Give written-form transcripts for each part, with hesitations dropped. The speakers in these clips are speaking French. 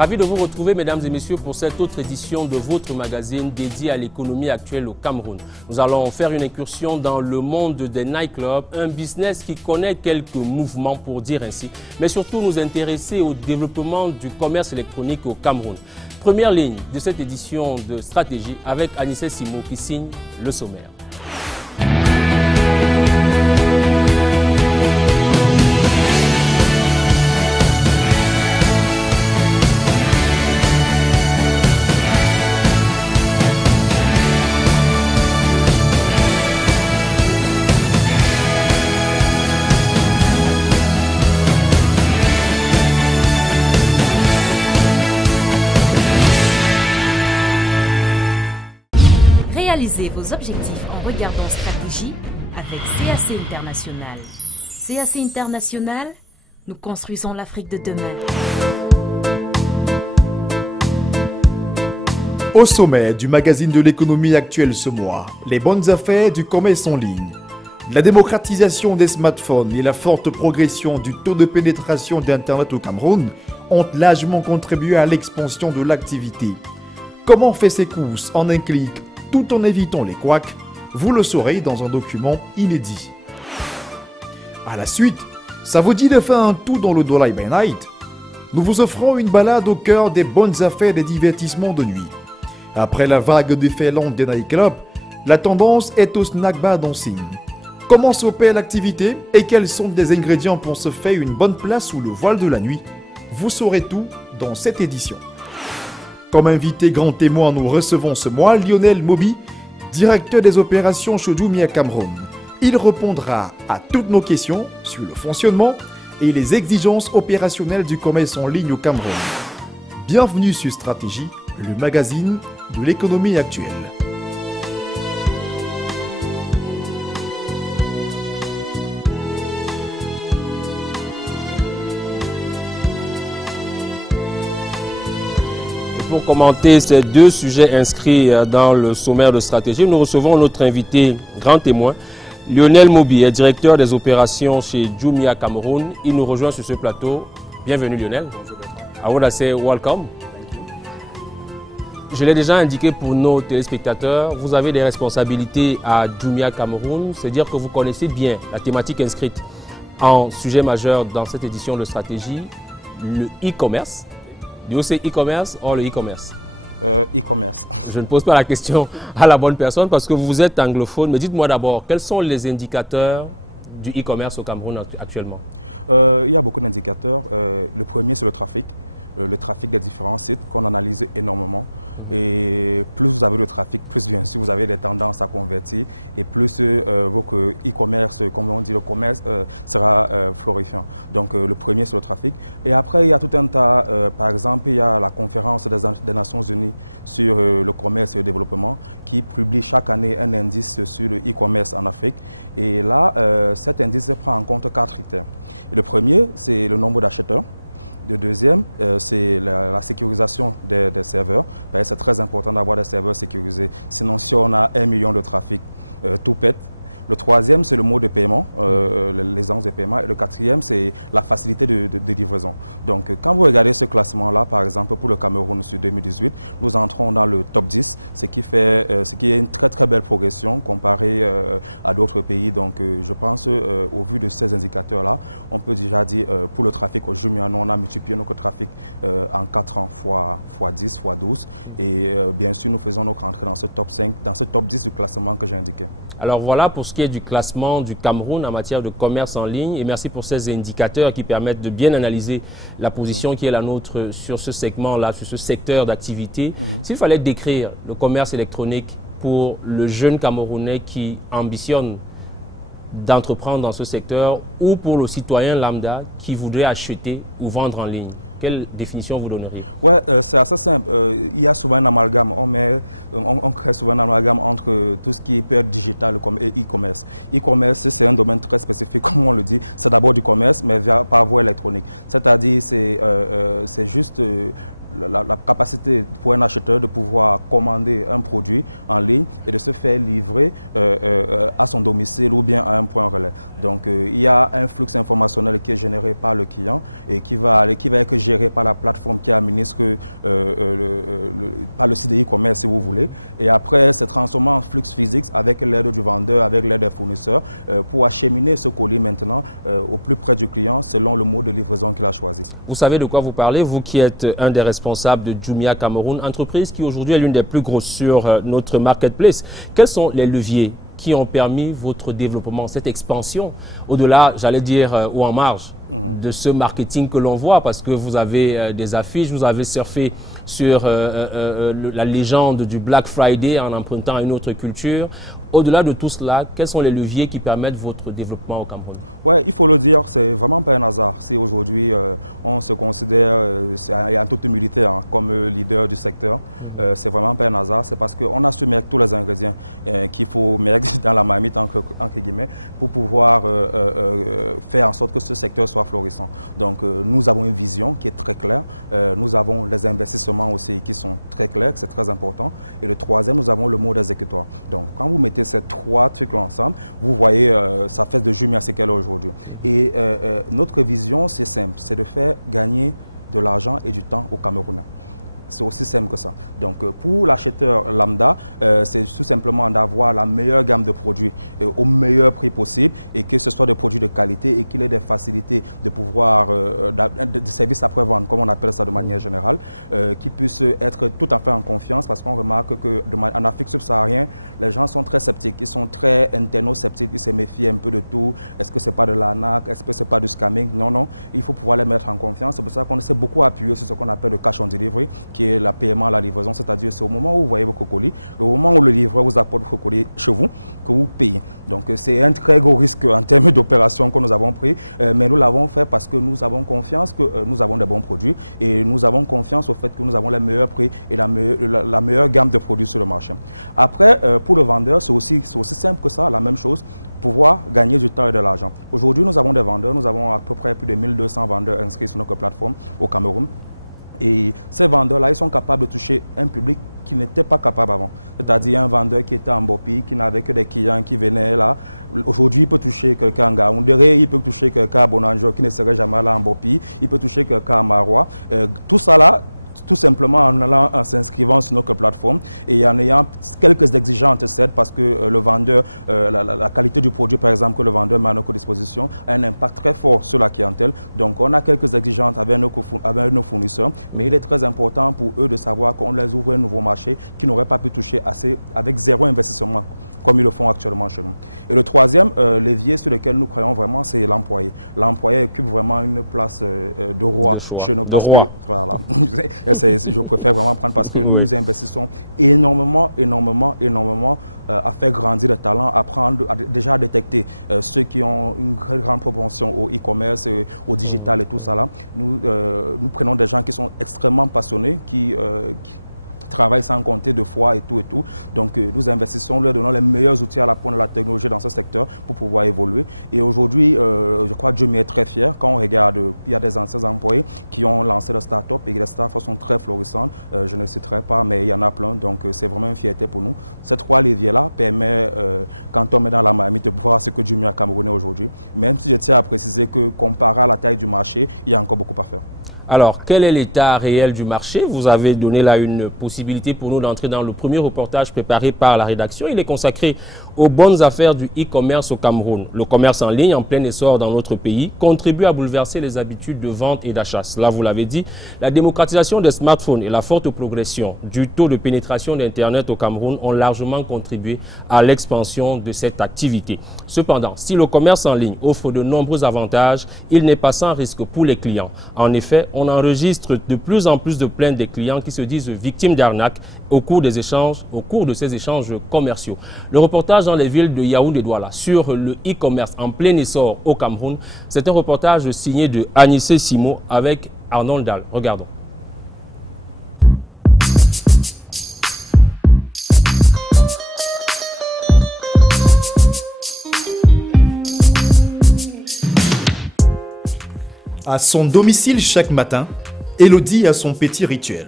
Ravi de vous retrouver, mesdames et messieurs, pour cette autre édition de votre magazine dédié à l'économie actuelle au Cameroun. Nous allons faire une incursion dans le monde des nightclubs, un business qui connaît quelques mouvements pour dire ainsi, mais surtout nous intéresser au développement du commerce électronique au Cameroun. Première ligne de cette édition de Stratégie avec Anissé Simo qui signe le sommaire. Réalisez vos objectifs en regardant Stratégie avec CAC International. CAC International, nous construisons l'Afrique de demain. Au sommet du magazine de l'économie actuelle ce mois, les bonnes affaires du commerce en ligne. La démocratisation des smartphones et la forte progression du taux de pénétration d'Internet au Cameroun ont largement contribué à l'expansion de l'activité. Comment faire ses courses en un clic tout en évitant les couacs? Vous le saurez dans un document inédit. À la suite, ça vous dit de faire un tour dans le Dolai by Night? Nous vous offrons une balade au cœur des bonnes affaires des divertissements de nuit. Après la vague déferlante des nightclubs, la tendance est au snack bar dancing. Comment s'opère l'activité et quels sont les ingrédients pour se faire une bonne place sous le voile de la nuit? Vous saurez tout dans cette édition. Comme invité grand témoin, nous recevons ce mois Lionel Moby, directeur des opérations chez Jumia Cameroun. Il répondra à toutes nos questions sur le fonctionnement et les exigences opérationnelles du commerce en ligne au Cameroun. Bienvenue sur Stratégie, le magazine de l'économie actuelle. Pour commenter ces deux sujets inscrits dans le sommaire de Stratégie, nous recevons notre invité grand témoin, Lionel Moby, est directeur des opérations chez Jumia Cameroun. Il nous rejoint sur ce plateau. Bienvenue Lionel. Bonjour. I want to say welcome. Je l'ai déjà indiqué pour nos téléspectateurs, vous avez des responsabilités à Jumia Cameroun, c'est-à-dire que vous connaissez bien la thématique inscrite en sujet majeur dans cette édition de Stratégie, le e-commerce. Do you say e-commerce ou le e-commerce? E-commerce. Je ne pose pas la question à la bonne personne parce que vous êtes anglophone. Mais dites-moi d'abord, quels sont les indicateurs du e-commerce au Cameroun actuellement? Il y a beaucoup d'indicateurs. Le premier, c'est le trafic des différents sites qu'on analyse énormément. Et plus vous avez le trafic, plus bien sûr vous avez des tendances à convertir et plus votre e-commerce, comme on dit, le commerce sera florifiant. Donc le premier c'est le trafic. Et après il y a tout un tas, par exemple il y a la conférence des Nations Unies sur le commerce et le développement qui publie chaque année un indice sur le e-commerce en Afrique. Et là, cet indice prend en compte 4 critères. Et le premier c'est le nombre d'acheteurs. Le deuxième, c'est la sécurisation des serveurs. C'est très important d'avoir des serveurs sécurisés. Sinon, si on a 1 million de trafic, tout pète. Le troisième, c'est le mode de paiement, l'aisance de paiement. Et le quatrième, c'est la facilité de livraison. Donc, quand vous regardez ce classement-là, par exemple, pour le Cameroun sur 2018, nous entrons dans le top 10, ce qui est une très très belle progression comparée à d'autres pays. Donc, je pense, au vu de ces indicateurs-là, on peut déjà dire, pour le trafic au Jumia, on a multiplié notre trafic en 4 ans, fois 10, fois 12. Et bien sûr, nous faisons notre entrée dans ce top 5, dans ce top 10 du classement que j'ai indiqué. Alors voilà pour ce qui est du classement du Cameroun en matière de commerce en ligne et merci pour ces indicateurs qui permettent de bien analyser la position qui est la nôtre sur ce segment-là, sur ce secteur d'activité. S'il fallait décrire le commerce électronique pour le jeune Camerounais qui ambitionne d'entreprendre dans ce secteur ou pour le citoyen lambda qui voudrait acheter ou vendre en ligne, quelle définition vous donneriez? Ouais, c'est assez simple. Il y a souvent un amalgame. On crée souvent un amalgame entre tout ce qui est pure digital et e-commerce. E-commerce, c'est un domaine très spécifique, comme on le dit. C'est d'abord du commerce, mais par voie électronique. C'est-à-dire, c'est juste la capacité pour un acheteur de pouvoir commander un produit en ligne et de se faire livrer à son domicile ou bien à un point relais. Donc il y a un flux informationnel qui est généré par le client et qui va être géré par la plateforme qui administre par le site de e-commerce si vous voulez. Et après, c'est transformé en flux physique avec l'aide du vendeur, avec l'aide des fournisseurs pour acheminer ce colis maintenant au plus près du client selon le mode de livraison qu'il a choisi. Vous savez de quoi vous parlez, vous qui êtes un des responsables de Jumia Cameroun, entreprise qui aujourd'hui est l'une des plus grosses sur notre marketplace. Quels sont les leviers qui ont permis votre développement, cette expansion, au-delà, j'allais dire, ou en marge de ce marketing que l'on voit, parce que vous avez des affiches, vous avez surfé sur la légende du Black Friday en empruntant à une autre culture. Au-delà de tout cela, quels sont les leviers qui permettent votre développement au Cameroun? Oui, il faut le dire, c'est vraiment pas un hasard. Si aujourd'hui on se considère, en toute humilité, comme leader du secteur, c'est vraiment pas un hasard. C'est parce qu'on a su mettre tous les ingrédients qu'il faut mettre dans la marmite, entre guillemets, pour pouvoir faire en sorte que ce secteur soit florissant. Donc nous avons une vision qui est très claire. Nous avons les investissements aussi qui sont très clairs, c'est très important. Et le troisième, nous avons le mode exécutoire. Donc quand vous mettez ces trois trucs ensemble, vous voyez, ça fait de Jumia ce qu'elle est aujourd'hui. Et notre vision, c'est simple, c'est de faire gagner de l'argent et du temps aux Camerounais. C'est aussi simple que ça. Donc, pour l'acheteur lambda, c'est tout simplement d'avoir la meilleure gamme de produits au meilleur prix possible et que ce soit des produits de qualité et qu'il ait des facilités de pouvoir, de services après-vente, comme on appelle ça de manière générale, qui puissent être tout à fait en confiance parce qu'on remarque qu'en Afrique subsaharienne, les gens sont très sceptiques, ils sont très interno-sceptiques, ils se méfient un peu de tout. Est-ce que c'est pas de l'arnaque? Est-ce que c'est pas du scamming? Non, non. Il faut pouvoir les mettre en confiance. C'est pour ça qu'on s'est beaucoup appuyé sur ce qu'on appelle le cash on delivery, qui est le paiement à la livraison, c'est-à-dire c'est au moment où vous voyez votre colis, le moment où le livreur vous apporte votre colis chez vous, que vous payez. Donc c'est un très gros risque en termes d'opération que nous avons pris, mais nous l'avons fait parce que nous avons confiance que nous avons des bons produits et nous avons confiance au fait que nous avons les meilleurs prix et la meilleure gamme de produits sur le marché. Après, pour le vendeur, c'est aussi simple que ça, la même chose, pouvoir gagner du temps et de l'argent. Aujourd'hui, nous avons des vendeurs, nous avons à peu près plus de 1200 vendeurs inscrits sur notre plateforme au Cameroun. Et ces vendeurs-là, ils sont capables de toucher un public qui n'était pas capable avant. C'est-à-dire un vendeur qui était en Bopi, qui n'avait que des clients qui venaient là. Aujourd'hui, il peut toucher quelqu'un en Gaoundéré, il peut toucher quelqu'un à Bonanjo qui ne serait jamais là en Bopi, il peut toucher quelqu'un à Marois. Tout ça là, tout simplement en s'inscrivant sur notre plateforme et en ayant quelques exigences, parce que le vendeur, la qualité du produit par exemple que le vendeur met à notre disposition a un impact très fort sur la clientèle. Donc on a quelques exigences avec nos fournisseurs, mais il est très important pour eux de savoir qu'on les ouvre un nouveau marché qui n'aurait pas pu toucher assez avec zéro investissement comme ils le font actuellement chez nous. Et le troisième levier sur lequel nous croyons vraiment, c'est l'employé. L'employé occupe vraiment une place de roi chez nous. Voilà. Je préfère vraiment prendre parce que nous investissons énormément à faire grandir les talents, à déjà détecter ceux qui ont une très grande propension au e-commerce, au digital et tout ça là. Nous prenons des gens qui sont extrêmement passionnés, qui travaillent sans compter de foi et tout. Donc nous investissons, nous leur donnons les meilleurs outils à la pointe de la technologie dans ce secteur pour pouvoir évoluer. Et aujourd'hui, je crois que Jumia est très fier. Quand on regarde, il y a des anciens employés qui ont lancé le start-up et les start-up sont très florissantes. Je ne citerai pas, mais il y en a plein. Donc c'est vraiment une fierté pour nous. Ces trois leviers-là permettent, quand on met dans la marmite, de voir ce que Jumia Cameroun est aujourd'hui. Même si je tiens à préciser que comparé à la taille du marché, il y a encore beaucoup à faire. Alors, quel est l'état réel du marché? Vous avez donné là une possibilité pour nous d'entrer dans le premier reportage préparé par la rédaction. Il est consacré aux bonnes affaires du e-commerce au Cameroun. Le commerce en ligne, en plein essor dans notre pays, contribue à bouleverser les habitudes de vente et d'achat. Là, vous l'avez dit, la démocratisation des smartphones et la forte progression du taux de pénétration d'Internet au Cameroun ont largement contribué à l'expansion de cette activité. Cependant, si le commerce en ligne offre de nombreux avantages, il n'est pas sans risque pour les clients. En effet, on enregistre de plus en plus de plaintes des clients qui se disent victimes d'arnaques au cours de ces échanges commerciaux. Le reportage dans les villes de Yaoundé et Douala sur le e-commerce en plein essor au Cameroun, c'est un reportage signé de Anissé Simo avec Arnold Dahl. Regardons. À son domicile chaque matin, Elodie a son petit rituel.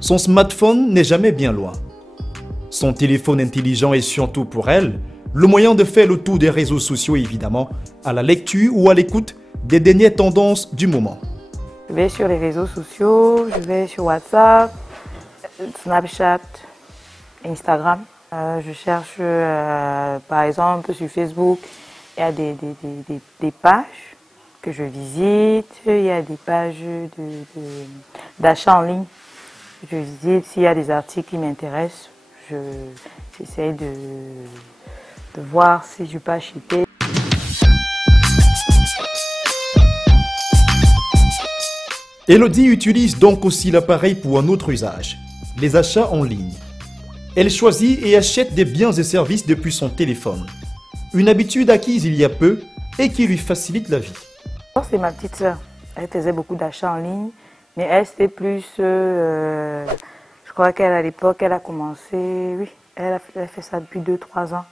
Son smartphone n'est jamais bien loin. Son téléphone intelligent est surtout pour elle le moyen de faire le tour des réseaux sociaux évidemment, à la lecture ou à l'écoute des dernières tendances du moment. Je vais sur les réseaux sociaux, je vais sur WhatsApp, Snapchat, Instagram. Je cherche par exemple sur Facebook, il y a des pages que je visite, il y a des pages d'achat en ligne. Je visite s'il y a des articles qui m'intéressent. J'essaie de voir si je peux acheter. Elodie utilise donc aussi l'appareil pour un autre usage, les achats en ligne. Elle choisit et achète des biens et services depuis son téléphone. Une habitude acquise il y a peu et qui lui facilite la vie. C'est ma petite sœur. Elle faisait beaucoup d'achats en ligne, mais elle c'était plus... je crois qu'à l'époque, elle a commencé... Oui, elle a fait ça depuis 2-3 ans.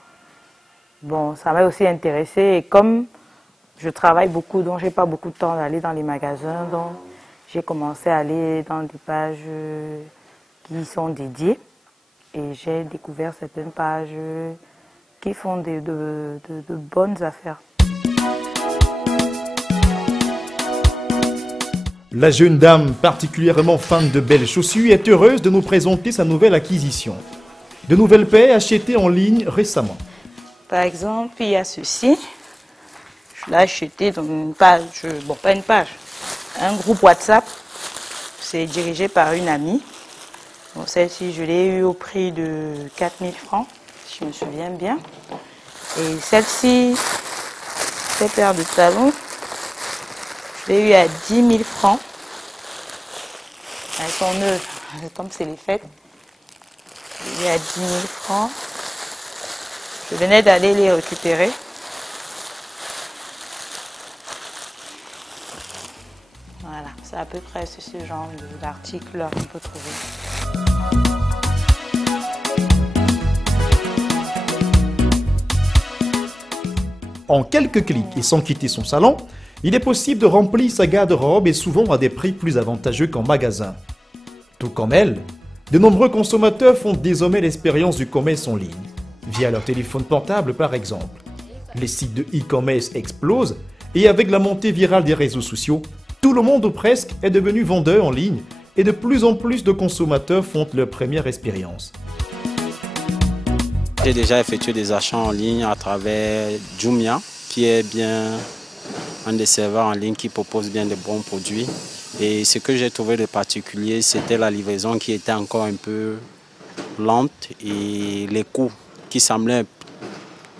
Bon, ça m'a aussi intéressée et comme je travaille beaucoup, donc je n'ai pas beaucoup de temps d'aller dans les magasins, donc j'ai commencé à aller dans des pages qui sont dédiées et j'ai découvert certaines pages qui font de bonnes affaires. La jeune dame, particulièrement fan de belles chaussures, est heureuse de nous présenter sa nouvelle acquisition. De nouvelles paires achetées en ligne récemment. Par exemple, il y a ceci. Je l'ai acheté dans une page, bon pas une page, un groupe WhatsApp. C'est dirigé par une amie. Bon, celle-ci, je l'ai eu au prix de 4000 francs, si je me souviens bien. Et celle-ci, cette paire de talons, je l'ai eu à 10 000 francs. Elles sont neuves, comme c'est les fêtes. Je l'ai eu à 10 000 francs. Je venais d'aller les récupérer. Voilà, c'est à peu près ce genre d'article qu'on peut trouver. En quelques clics et sans quitter son salon, il est possible de remplir sa garde-robe et souvent à des prix plus avantageux qu'en magasin. Tout comme elle, de nombreux consommateurs font désormais l'expérience du commerce en ligne, via leur téléphone portable par exemple. Les sites de e-commerce explosent et avec la montée virale des réseaux sociaux, tout le monde ou presque est devenu vendeur en ligne et de plus en plus de consommateurs font leur première expérience. J'ai déjà effectué des achats en ligne à travers Jumia, qui est bien un des serveurs en ligne qui propose bien de bons produits. Et ce que j'ai trouvé de particulier, c'était la livraison qui était encore un peu lente et les coûts qui semblaient un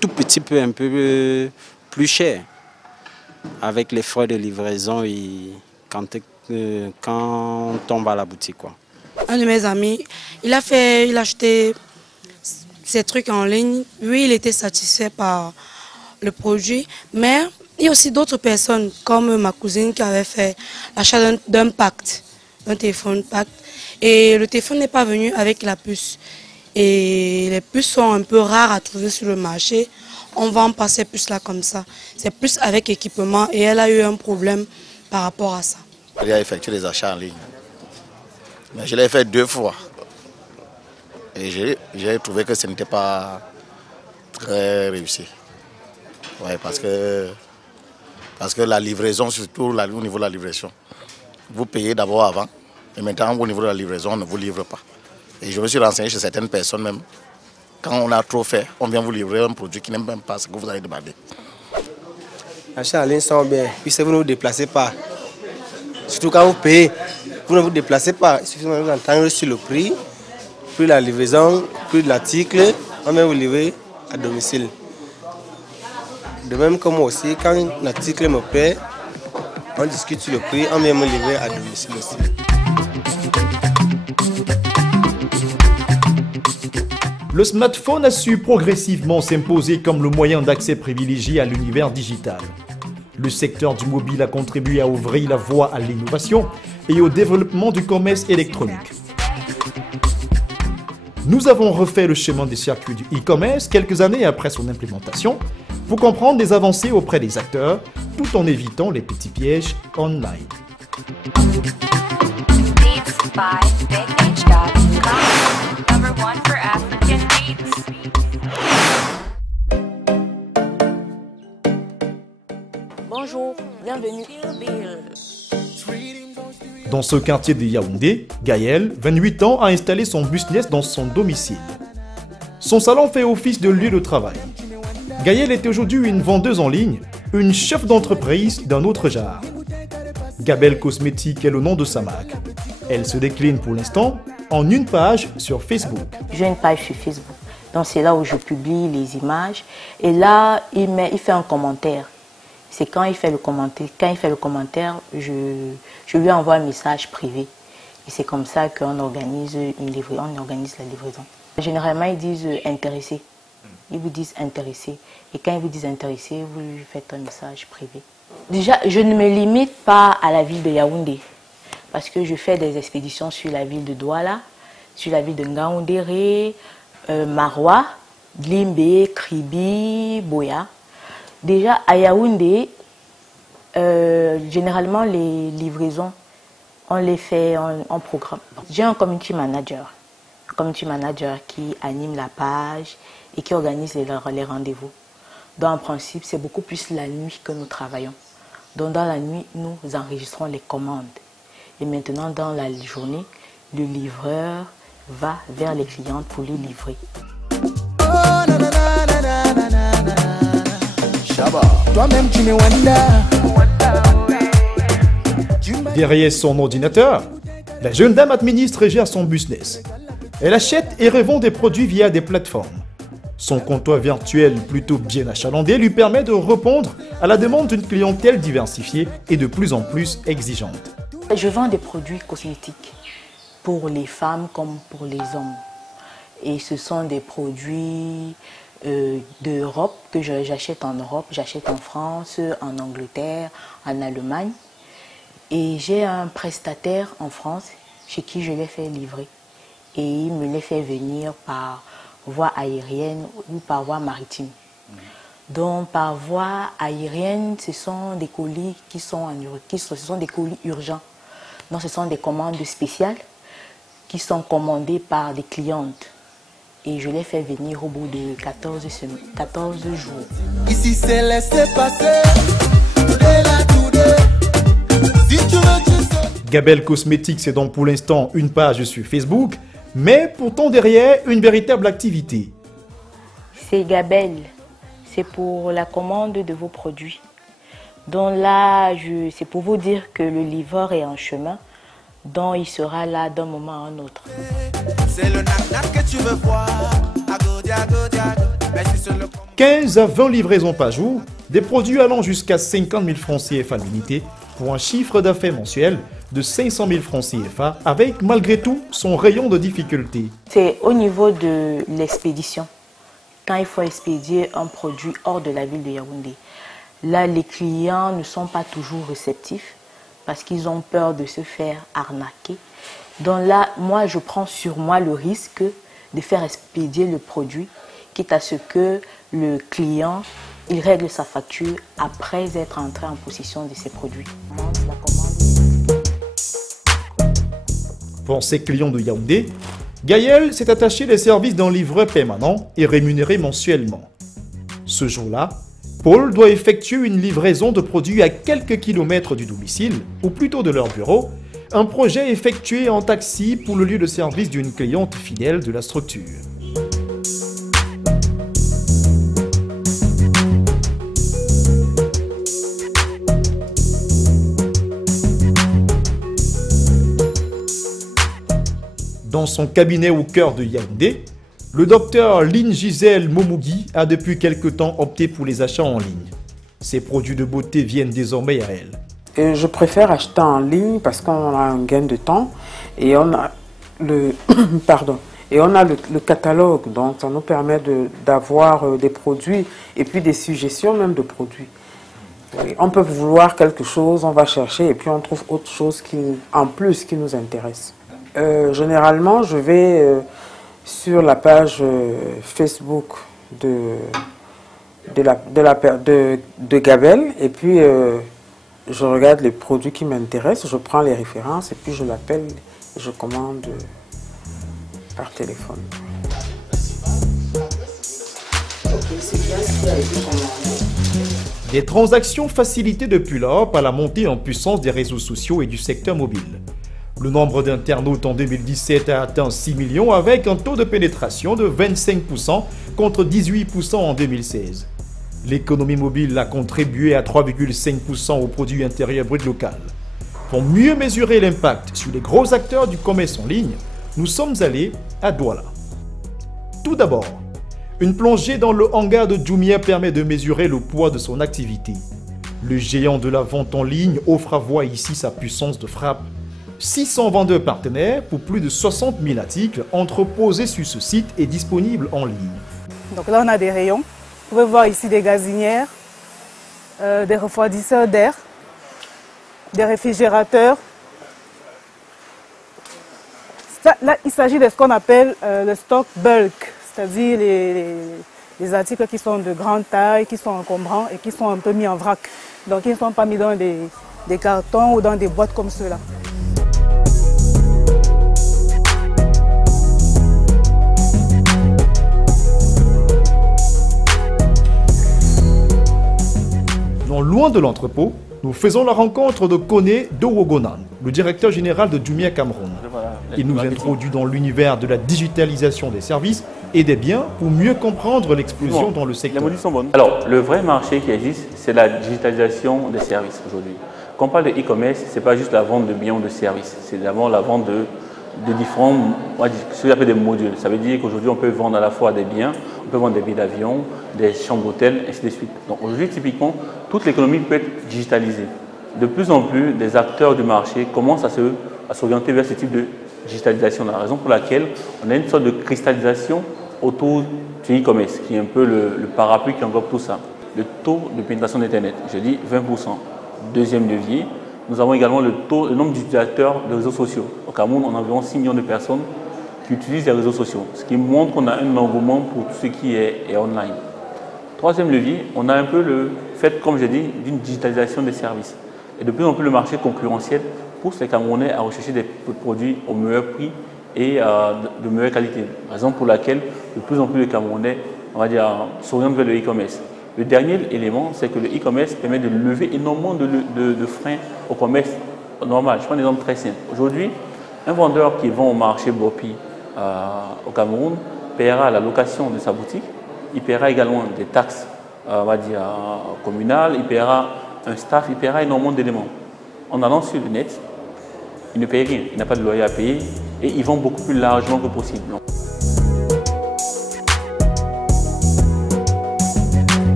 tout petit peu, un peu plus chers avec les frais de livraison et quand on va à la boutique, quoi. Un de mes amis, il a acheté ces trucs en ligne. Oui, il était satisfait par le produit, mais il y a aussi d'autres personnes, comme ma cousine qui avait fait l'achat d'un pacte, d'un téléphone pacte. Et le téléphone n'est pas venu avec la puce. Et les puces sont un peu rares à trouver sur le marché. On vend pas ces puces-là comme ça. C'est plus avec équipement et elle a eu un problème par rapport à ça. Elle a effectué des achats en ligne. Mais je l'ai fait 2 fois. Et j'ai trouvé que ce n'était pas très réussi. Ouais, parce que la livraison, surtout au niveau de la livraison, vous payez d'abord avant, et maintenant au niveau de la livraison, on ne vous livre pas. Et je me suis renseigné chez certaines personnes même, quand on a trop fait, on vient vous livrer un produit qui n'aime même pas ce que vous avez demandé. Les achats en ligne sont bien, puisque vous ne vous déplacez pas. Surtout quand vous payez, vous ne vous déplacez pas. Il suffit de vous entendre sur le prix, puis la livraison, puis l'article, on vient vous livrer à domicile. De même que moi aussi, quand l'article me plaît, on discute sur le prix, on vient me livrer à domicile aussi. Le smartphone a su progressivement s'imposer comme le moyen d'accès privilégié à l'univers digital. Le secteur du mobile a contribué à ouvrir la voie à l'innovation et au développement du commerce électronique. Nous avons refait le chemin des circuits du e-commerce quelques années après son implémentation pour comprendre les avancées auprès des acteurs tout en évitant les petits pièges online. Dans ce quartier de Yaoundé, Gaël, 28 ans, a installé son business dans son domicile. Son salon fait office de lieu de travail. Gaël est aujourd'hui une vendeuse en ligne, une chef d'entreprise d'un autre genre. Gabelle Cosmétique est le nom de sa marque. Elle se décline pour l'instant en une page sur Facebook. J'ai une page sur Facebook, donc c'est là où je publie les images. Et là, il fait un commentaire. C'est quand il fait le commentaire, je lui envoie un message privé. Et c'est comme ça qu'on organise la livraison. Généralement, ils disent intéressé. Ils vous disent intéressé. Et quand ils vous disent intéressé, vous lui faites un message privé. Déjà, je ne me limite pas à la ville de Yaoundé. Parce que je fais des expéditions sur la ville de Douala, sur la ville de Ngaoundéré, Maroua, Glimbé, Kribi, Boya. Déjà, à Yaoundé, généralement, les livraisons, on les fait en programme. J'ai un community manager qui anime la page et qui organise les rendez-vous. Donc, en principe, c'est beaucoup plus la nuit que nous travaillons. Donc, dans la nuit, nous enregistrons les commandes. Et maintenant, dans la journée, le livreur va vers les clients pour les livrer. Derrière son ordinateur, la jeune dame administre et gère son business. Elle achète et revend des produits via des plateformes. Son comptoir virtuel plutôt bien achalandé lui permet de répondre à la demande d'une clientèle diversifiée et de plus en plus exigeante. Je vends des produits cosmétiques pour les femmes comme pour les hommes. Et ce sont des produits d'Europe que j'achète en Europe, j'achète en France, en Angleterre, en Allemagne. Et j'ai un prestataire en France chez qui je les fais livrer. Et il me les fait venir par voie aérienne ou par voie maritime. Donc par voie aérienne, ce sont des colis ce sont des colis urgents. Donc ce sont des commandes spéciales qui sont commandées par des clientes. Et je les fais venir au bout de 14 jours. Ici c'est laissé passer. Gabelle Cosmétique, c'est donc pour l'instant une page sur Facebook, mais pourtant derrière une véritable activité. C'est Gabelle, c'est pour la commande de vos produits. Donc là, c'est pour vous dire que le livreur est en chemin, donc il sera là d'un moment à un autre. C'est le que tu veux voir. 15 à 20 livraisons par jour, des produits allant jusqu'à 50 000 francs CFA l'unité pour un chiffre d'affaires mensuel de 500 000 francs CFA avec malgré tout son rayon de difficulté. C'est au niveau de l'expédition, quand il faut expédier un produit hors de la ville de Yaoundé. Là, les clients ne sont pas toujours réceptifs parce qu'ils ont peur de se faire arnaquer. Donc là, moi, je prends sur moi le risque de faire expédier le produit, quitte à ce que le client il règle sa facture après être entré en possession de ses produits. Pour ses clients de Yaoundé, Gaël s'est attaché les services d'un livreur permanent et rémunéré mensuellement. Ce jour-là, Paul doit effectuer une livraison de produits à quelques kilomètres du domicile, ou plutôt de leur bureau, un projet effectué en taxi pour le lieu de service d'une cliente fidèle de la structure. Dans son cabinet au cœur de Yaoundé, le docteur Lynn Gisèle Momugui a depuis quelque temps opté pour les achats en ligne. Ses produits de beauté viennent désormais à elle. Et je préfère acheter en ligne parce qu'on a un gain de temps et on a le le catalogue, donc ça nous permet d'avoir des produits et puis des suggestions même de produits. On peut vouloir quelque chose, on va chercher et puis on trouve autre chose en plus qui nous intéresse. Généralement, je vais sur la page Facebook de Gabelle et puis je regarde les produits qui m'intéressent, je prends les références et puis je l'appelle et je commande par téléphone. Des transactions facilitées depuis lors par la montée en puissance des réseaux sociaux et du secteur mobile. Le nombre d'internautes en 2017 a atteint 6 millions avec un taux de pénétration de 25% contre 18% en 2016. L'économie mobile a contribué à 3,5% au produit intérieur brut local. Pour mieux mesurer l'impact sur les gros acteurs du commerce en ligne, nous sommes allés à Douala. Tout d'abord, une plongée dans le hangar de Jumia permet de mesurer le poids de son activité. Le géant de la vente en ligne offre à voir ici sa puissance de frappe. 600 vendeurs partenaires pour plus de 60 000 articles entreposés sur ce site et disponibles en ligne. Donc là, on a des rayons. Vous pouvez voir ici des gazinières, des refroidisseurs d'air, des réfrigérateurs. Là, il s'agit de ce qu'on appelle le stock bulk, c'est-à-dire les articles qui sont de grande taille, qui sont encombrants et qui sont un peu mis en vrac. Donc ils ne sont pas mis dans des cartons ou dans des boîtes comme ceux-là. Non loin de l'entrepôt, nous faisons la rencontre de Kone Dowogonan, le directeur général de Jumia Cameroun. Il nous introduit dans l'univers de la digitalisation des services et des biens pour mieux comprendre l'explosion dans le secteur. Les modèles sont bonnes. Alors, le vrai marché qui existe, c'est la digitalisation des services aujourd'hui. Quand on parle de e-commerce, ce n'est pas juste la vente de biens ou de services, c'est d'abord la vente de différents, ce qu'on appelle des modules. Ça veut dire qu'aujourd'hui, on peut vendre à la fois des biens, on peut vendre des billets d'avion, des chambres d'hôtel, ainsi de suite. Donc aujourd'hui, typiquement, toute l'économie peut être digitalisée. De plus en plus, des acteurs du marché commencent à s'orienter vers ce type de digitalisation. La raison pour laquelle on a une sorte de cristallisation autour du e-commerce, qui est un peu le parapluie qui englobe tout ça. Le taux de pénétration d'Internet, je dis 20%. Deuxième levier, nous avons également le nombre d'utilisateurs de réseaux sociaux. Au Cameroun, on a environ 6 millions de personnes qui utilisent les réseaux sociaux, ce qui montre qu'on a un engouement pour tout ce qui est online. Troisième levier, on a un peu le fait, comme je dis, d'une digitalisation des services. Et de plus en plus, le marché concurrentiel pousse les Camerounais à rechercher des produits au meilleur prix et de meilleure qualité. Raison pour laquelle de plus en plus de Camerounais, on va dire, s'orientent vers le e-commerce. Le dernier élément, c'est que le e-commerce permet de lever énormément de freins au commerce normal. Je prends un exemple très simple. Aujourd'hui, un vendeur qui vend au marché Bopi au Cameroun paiera la location de sa boutique, il paiera également des taxes on va dire, communales, il paiera un staff, il paiera énormément d'éléments. En allant sur le net, il ne paye rien, il n'a pas de loyer à payer et il vend beaucoup plus largement que possible. Donc,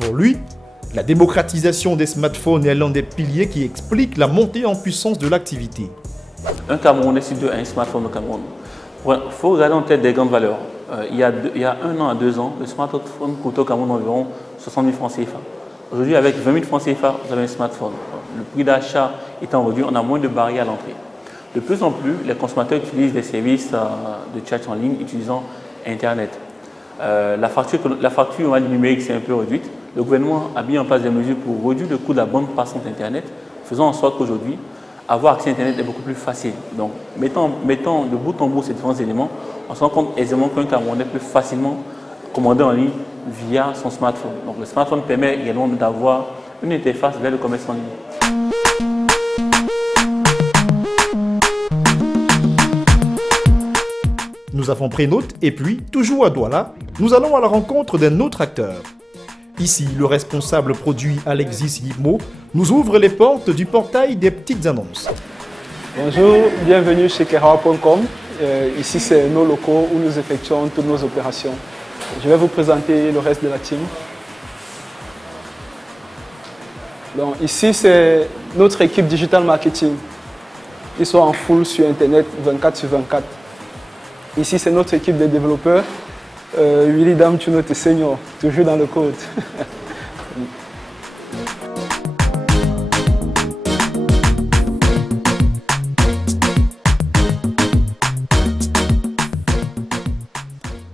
pour lui, la démocratisation des smartphones est l'un des piliers qui explique la montée en puissance de l'activité. Un Camerounais sur deux a un smartphone au Cameroun. Il faut regarder en tête des grandes valeurs. Il y a 1 an à 2 ans, le smartphone coûtait au Cameroun environ 60 000 francs CFA. Aujourd'hui, avec 20 000 francs CFA, vous avez un smartphone. Le prix d'achat étant réduit, on a moins de barrières à l'entrée. De plus en plus, les consommateurs utilisent des services de chat en ligne utilisant Internet. La facture numérique s'est un peu réduite. Le gouvernement a mis en place des mesures pour réduire le coût de la bande passante Internet, faisant en sorte qu'aujourd'hui, avoir accès à Internet est beaucoup plus facile. Donc, mettant de bout en bout ces différents éléments, on se rend compte aisément qu'un Camerounais peut facilement commander en ligne via son smartphone. Donc, le smartphone permet également d'avoir une interface vers le commerce en ligne. Nous avons pris note et puis, toujours à Douala, nous allons à la rencontre d'un autre acteur. Ici, le responsable produit Alexis Yipmo nous ouvre les portes du portail des petites annonces. Bonjour, bienvenue chez Kerawa.com. Ici, c'est nos locaux où nous effectuons toutes nos opérations. Je vais vous présenter le reste de la team. Donc, ici, c'est notre équipe digital marketing. Ils sont en full sur Internet 24 sur 24. Ici, c'est notre équipe de développeurs. Willy Dam Tunote Senior, toujours dans le code.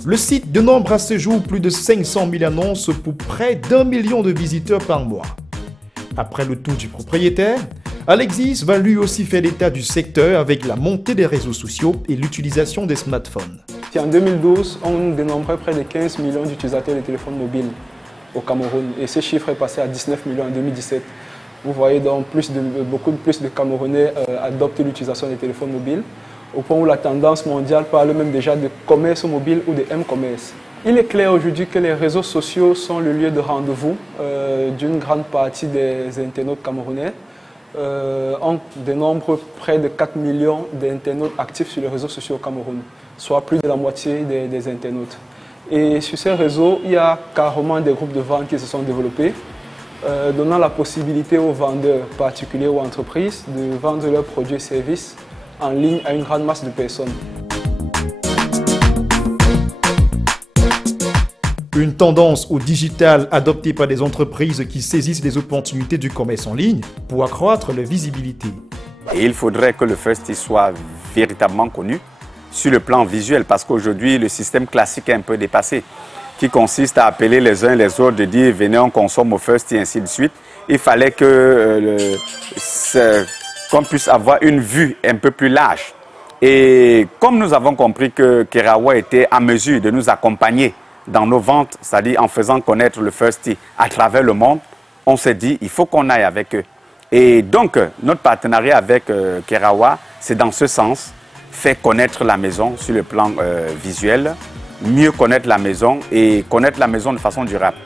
Le site dénombre à ce jour plus de 500 000 annonces pour près d'1 million de visiteurs par mois. Après le tour du propriétaire, Alexis va lui aussi faire l'état du secteur avec la montée des réseaux sociaux et l'utilisation des smartphones. En 2012, on dénombrait près de 15 millions d'utilisateurs de téléphones mobiles au Cameroun et ce chiffre est passé à 19 millions en 2017. Vous voyez donc beaucoup plus de Camerounais adoptent l'utilisation des téléphones mobiles, au point où la tendance mondiale parle même déjà de commerce mobile ou de M-commerce. Il est clair aujourd'hui que les réseaux sociaux sont le lieu de rendez-vous d'une grande partie des internautes camerounais. On dénombre près de 4 millions d'internautes actifs sur les réseaux sociaux au Cameroun, soit plus de la moitié des internautes. Et sur ces réseaux, il y a carrément des groupes de vente qui se sont développés, donnant la possibilité aux vendeurs particuliers ou entreprises de vendre leurs produits et services en ligne à une grande masse de personnes. Une tendance au digital adoptée par des entreprises qui saisissent les opportunités du commerce en ligne pour accroître leur visibilité. Et il faudrait que le Firsty soit véritablement connu sur le plan visuel, parce qu'aujourd'hui, le système classique est un peu dépassé, qui consiste à appeler les uns les autres, de dire « venez, on consomme au Firsty » et ainsi de suite. Il fallait que qu'on puisse avoir une vue un peu plus large. Et comme nous avons compris que Kerawa était à mesure de nous accompagner dans nos ventes, c'est-à-dire en faisant connaître le Firsty à travers le monde, on s'est dit il faut qu'on aille avec eux. Et donc, notre partenariat avec Kerawa, c'est dans ce sens, faire connaître la maison sur le plan visuel, mieux connaître la maison et connaître la maison de façon durable.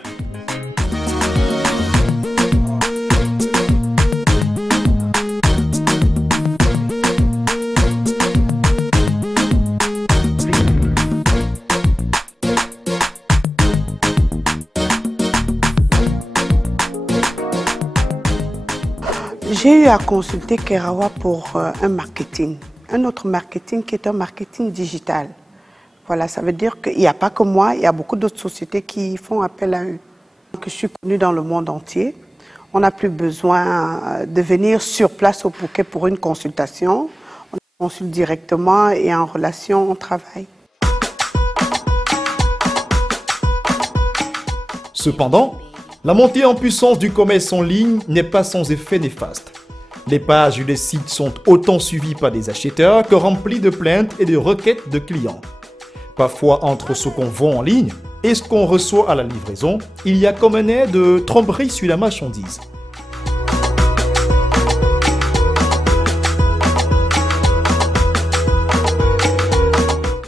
J'ai eu à consulter Kerawa pour un marketing, un autre marketing qui est un marketing digital. Voilà, ça veut dire qu'il n'y a pas que moi, il y a beaucoup d'autres sociétés qui font appel à eux. Donc, je suis connue dans le monde entier. On n'a plus besoin de venir sur place au Phuket pour une consultation. On consulte directement et en relation, on travaille. Cependant, la montée en puissance du commerce en ligne n'est pas sans effet néfaste. Les pages des sites sont autant suivies par des acheteurs que remplies de plaintes et de requêtes de clients. Parfois, entre ce qu'on vend en ligne et ce qu'on reçoit à la livraison, il y a comme un air de tromperie sur la marchandise.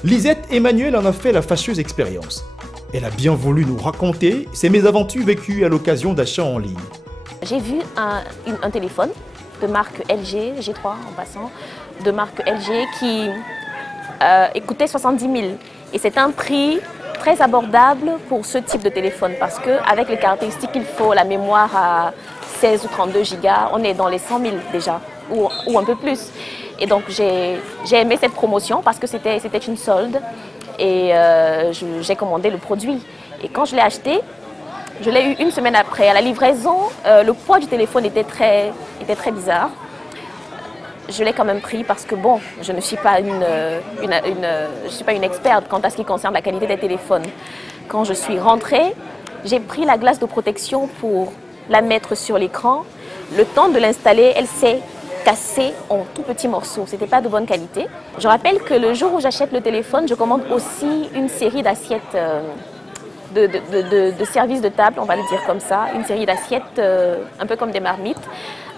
Lisette Emmanuel en a fait la fâcheuse expérience. Elle a bien voulu nous raconter ses mésaventures vécues à l'occasion d'achats en ligne. J'ai vu un téléphone de marque LG, G3 en passant, de marque LG qui coûtait 70 000. Et c'est un prix très abordable pour ce type de téléphone parce qu'avec les caractéristiques qu'il faut, la mémoire à 16 ou 32 gigas, on est dans les 100 000 déjà, ou un peu plus. Et donc j'ai aimé cette promotion parce que c'était une solde. Et j'ai commandé le produit. Et quand je l'ai acheté, je l'ai eu une semaine après. À la livraison, le poids du téléphone était très bizarre. Je l'ai quand même pris parce que bon, je ne suis pas une experte quant à ce qui concerne la qualité des téléphones. Quand je suis rentrée, j'ai pris la glace de protection pour la mettre sur l'écran. Le temps de l'installer, elle s'est cassé en tout petits morceaux. C'était pas de bonne qualité. Je rappelle que le jour où j'achète le téléphone, je commande aussi une série d'assiettes de services de table, on va le dire comme ça, une série d'assiettes un peu comme des marmites.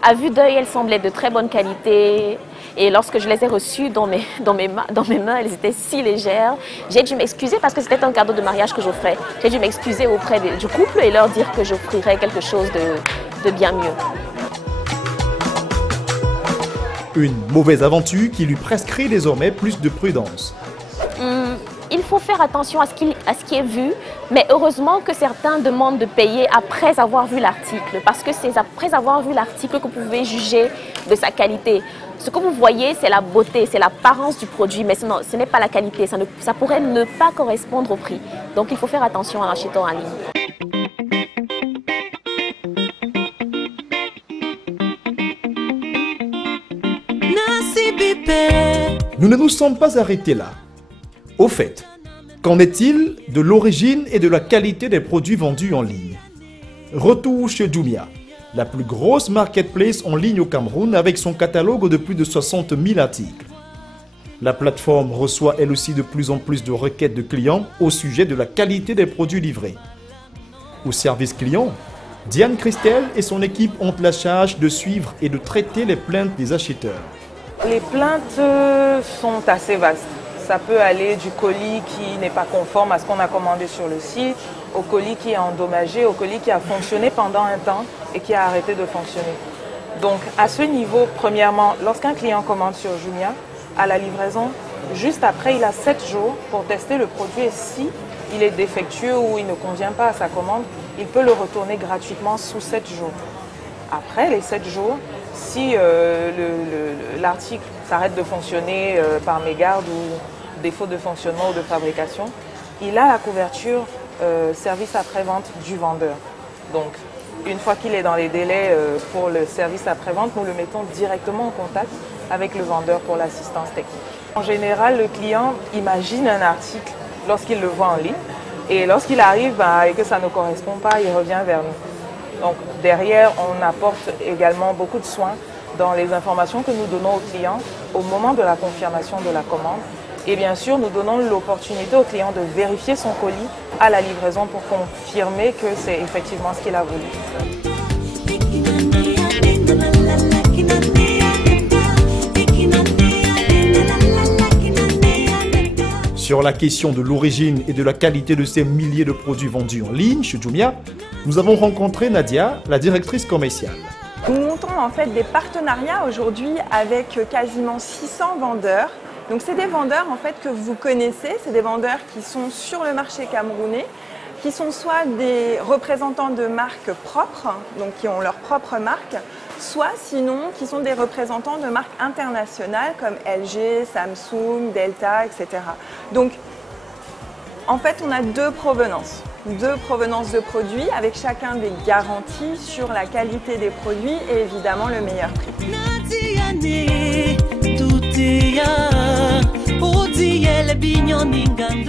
À vue d'œil, elles semblaient de très bonne qualité et lorsque je les ai reçues dans mes mains, elles étaient si légères. J'ai dû m'excuser parce que c'était un cadeau de mariage que j'offrais. J'ai dû m'excuser auprès du couple et leur dire que j'offrirais quelque chose de bien mieux. Une mauvaise aventure qui lui prescrit désormais plus de prudence. Il faut faire attention à ce qui est vu, mais heureusement que certains demandent de payer après avoir vu l'article, parce que c'est après avoir vu l'article que vous pouvez juger de sa qualité. Ce que vous voyez, c'est la beauté, c'est l'apparence du produit, mais ce n'est pas la qualité, ça pourrait ne pas correspondre au prix. Donc il faut faire attention en achetant en ligne. Nous ne nous sommes pas arrêtés là. Au fait, qu'en est-il de l'origine et de la qualité des produits vendus en ligne? Retour chez Jumia, la plus grosse marketplace en ligne au Cameroun avec son catalogue de plus de 60 000 articles. La plateforme reçoit elle aussi de plus en plus de requêtes de clients au sujet de la qualité des produits livrés. Au service client, Diane Christelle et son équipe ont la charge de suivre et de traiter les plaintes des acheteurs. Les plaintes sont assez vastes. Ça peut aller du colis qui n'est pas conforme à ce qu'on a commandé sur le site, au colis qui est endommagé, au colis qui a fonctionné pendant un temps et qui a arrêté de fonctionner. Donc à ce niveau, premièrement, lorsqu'un client commande sur Jumia, à la livraison, juste après, il a 7 jours pour tester le produit et si il est défectueux ou il ne convient pas à sa commande, il peut le retourner gratuitement sous 7 jours. Après les 7 jours, si l'article s'arrête de fonctionner par mégarde ou défaut de fonctionnement ou de fabrication, il a la couverture service après-vente du vendeur. Donc, une fois qu'il est dans les délais pour le service après-vente, nous le mettons directement en contact avec le vendeur pour l'assistance technique. En général, le client imagine un article lorsqu'il le voit en ligne et lorsqu'il arrive et que ça ne correspond pas, il revient vers nous. Donc derrière, on apporte également beaucoup de soins dans les informations que nous donnons aux clients au moment de la confirmation de la commande. Et bien sûr, nous donnons l'opportunité au client de vérifier son colis à la livraison pour confirmer que c'est effectivement ce qu'il a voulu. Sur la question de l'origine et de la qualité de ces milliers de produits vendus en ligne chez Jumia, nous avons rencontré Nadia, la directrice commerciale. Nous montons en fait des partenariats aujourd'hui avec quasiment 600 vendeurs. Donc c'est des vendeurs en fait que vous connaissez, c'est des vendeurs qui sont sur le marché camerounais, qui sont soit des représentants de marques propres, donc qui ont leur propre marque, soit sinon qui sont des représentants de marques internationales comme LG, Samsung, Delta, etc. Donc en fait on a deux provenances de produits avec chacun des garanties sur la qualité des produits et évidemment le meilleur prix.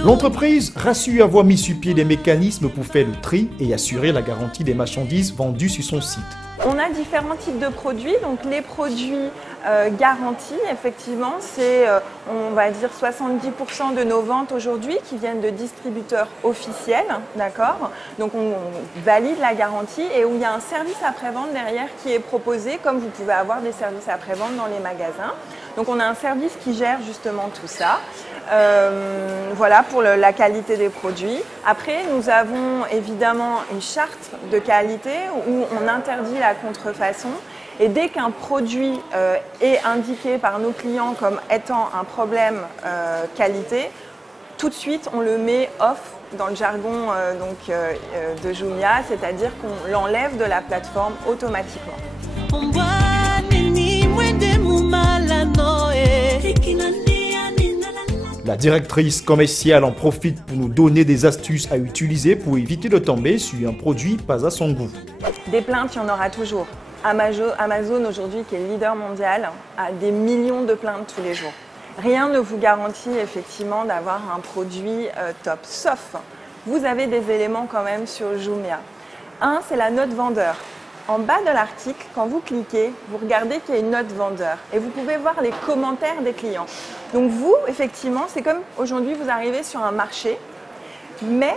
L'entreprise rassure avoir mis sur pied des mécanismes pour faire le tri et assurer la garantie des marchandises vendues sur son site. On a différents types de produits, donc les produits garantis, effectivement, c'est on va dire 70% de nos ventes aujourd'hui qui viennent de distributeurs officiels, d'accord? Donc on valide la garantie et où il y a un service après-vente derrière qui est proposé, comme vous pouvez avoir des services après-vente dans les magasins. Donc on a un service qui gère justement tout ça. Voilà pour la qualité des produits. Après, nous avons évidemment une charte de qualité où on interdit la contrefaçon. Et dès qu'un produit est indiqué par nos clients comme étant un problème qualité, tout de suite on le met off dans le jargon de Jumia, c'est-à-dire qu'on l'enlève de la plateforme automatiquement. La directrice commerciale en profite pour nous donner des astuces à utiliser pour éviter de tomber sur un produit pas à son goût. Des plaintes, il y en aura toujours. Amazon aujourd'hui, qui est le leader mondial, a des millions de plaintes tous les jours. Rien ne vous garantit effectivement d'avoir un produit top, sauf vous avez des éléments quand même sur Jumia. Un, c'est la note vendeur. En bas de l'article, quand vous cliquez, vous regardez qu'il y a une note vendeur et vous pouvez voir les commentaires des clients. Donc vous, effectivement, c'est comme aujourd'hui vous arrivez sur un marché, mais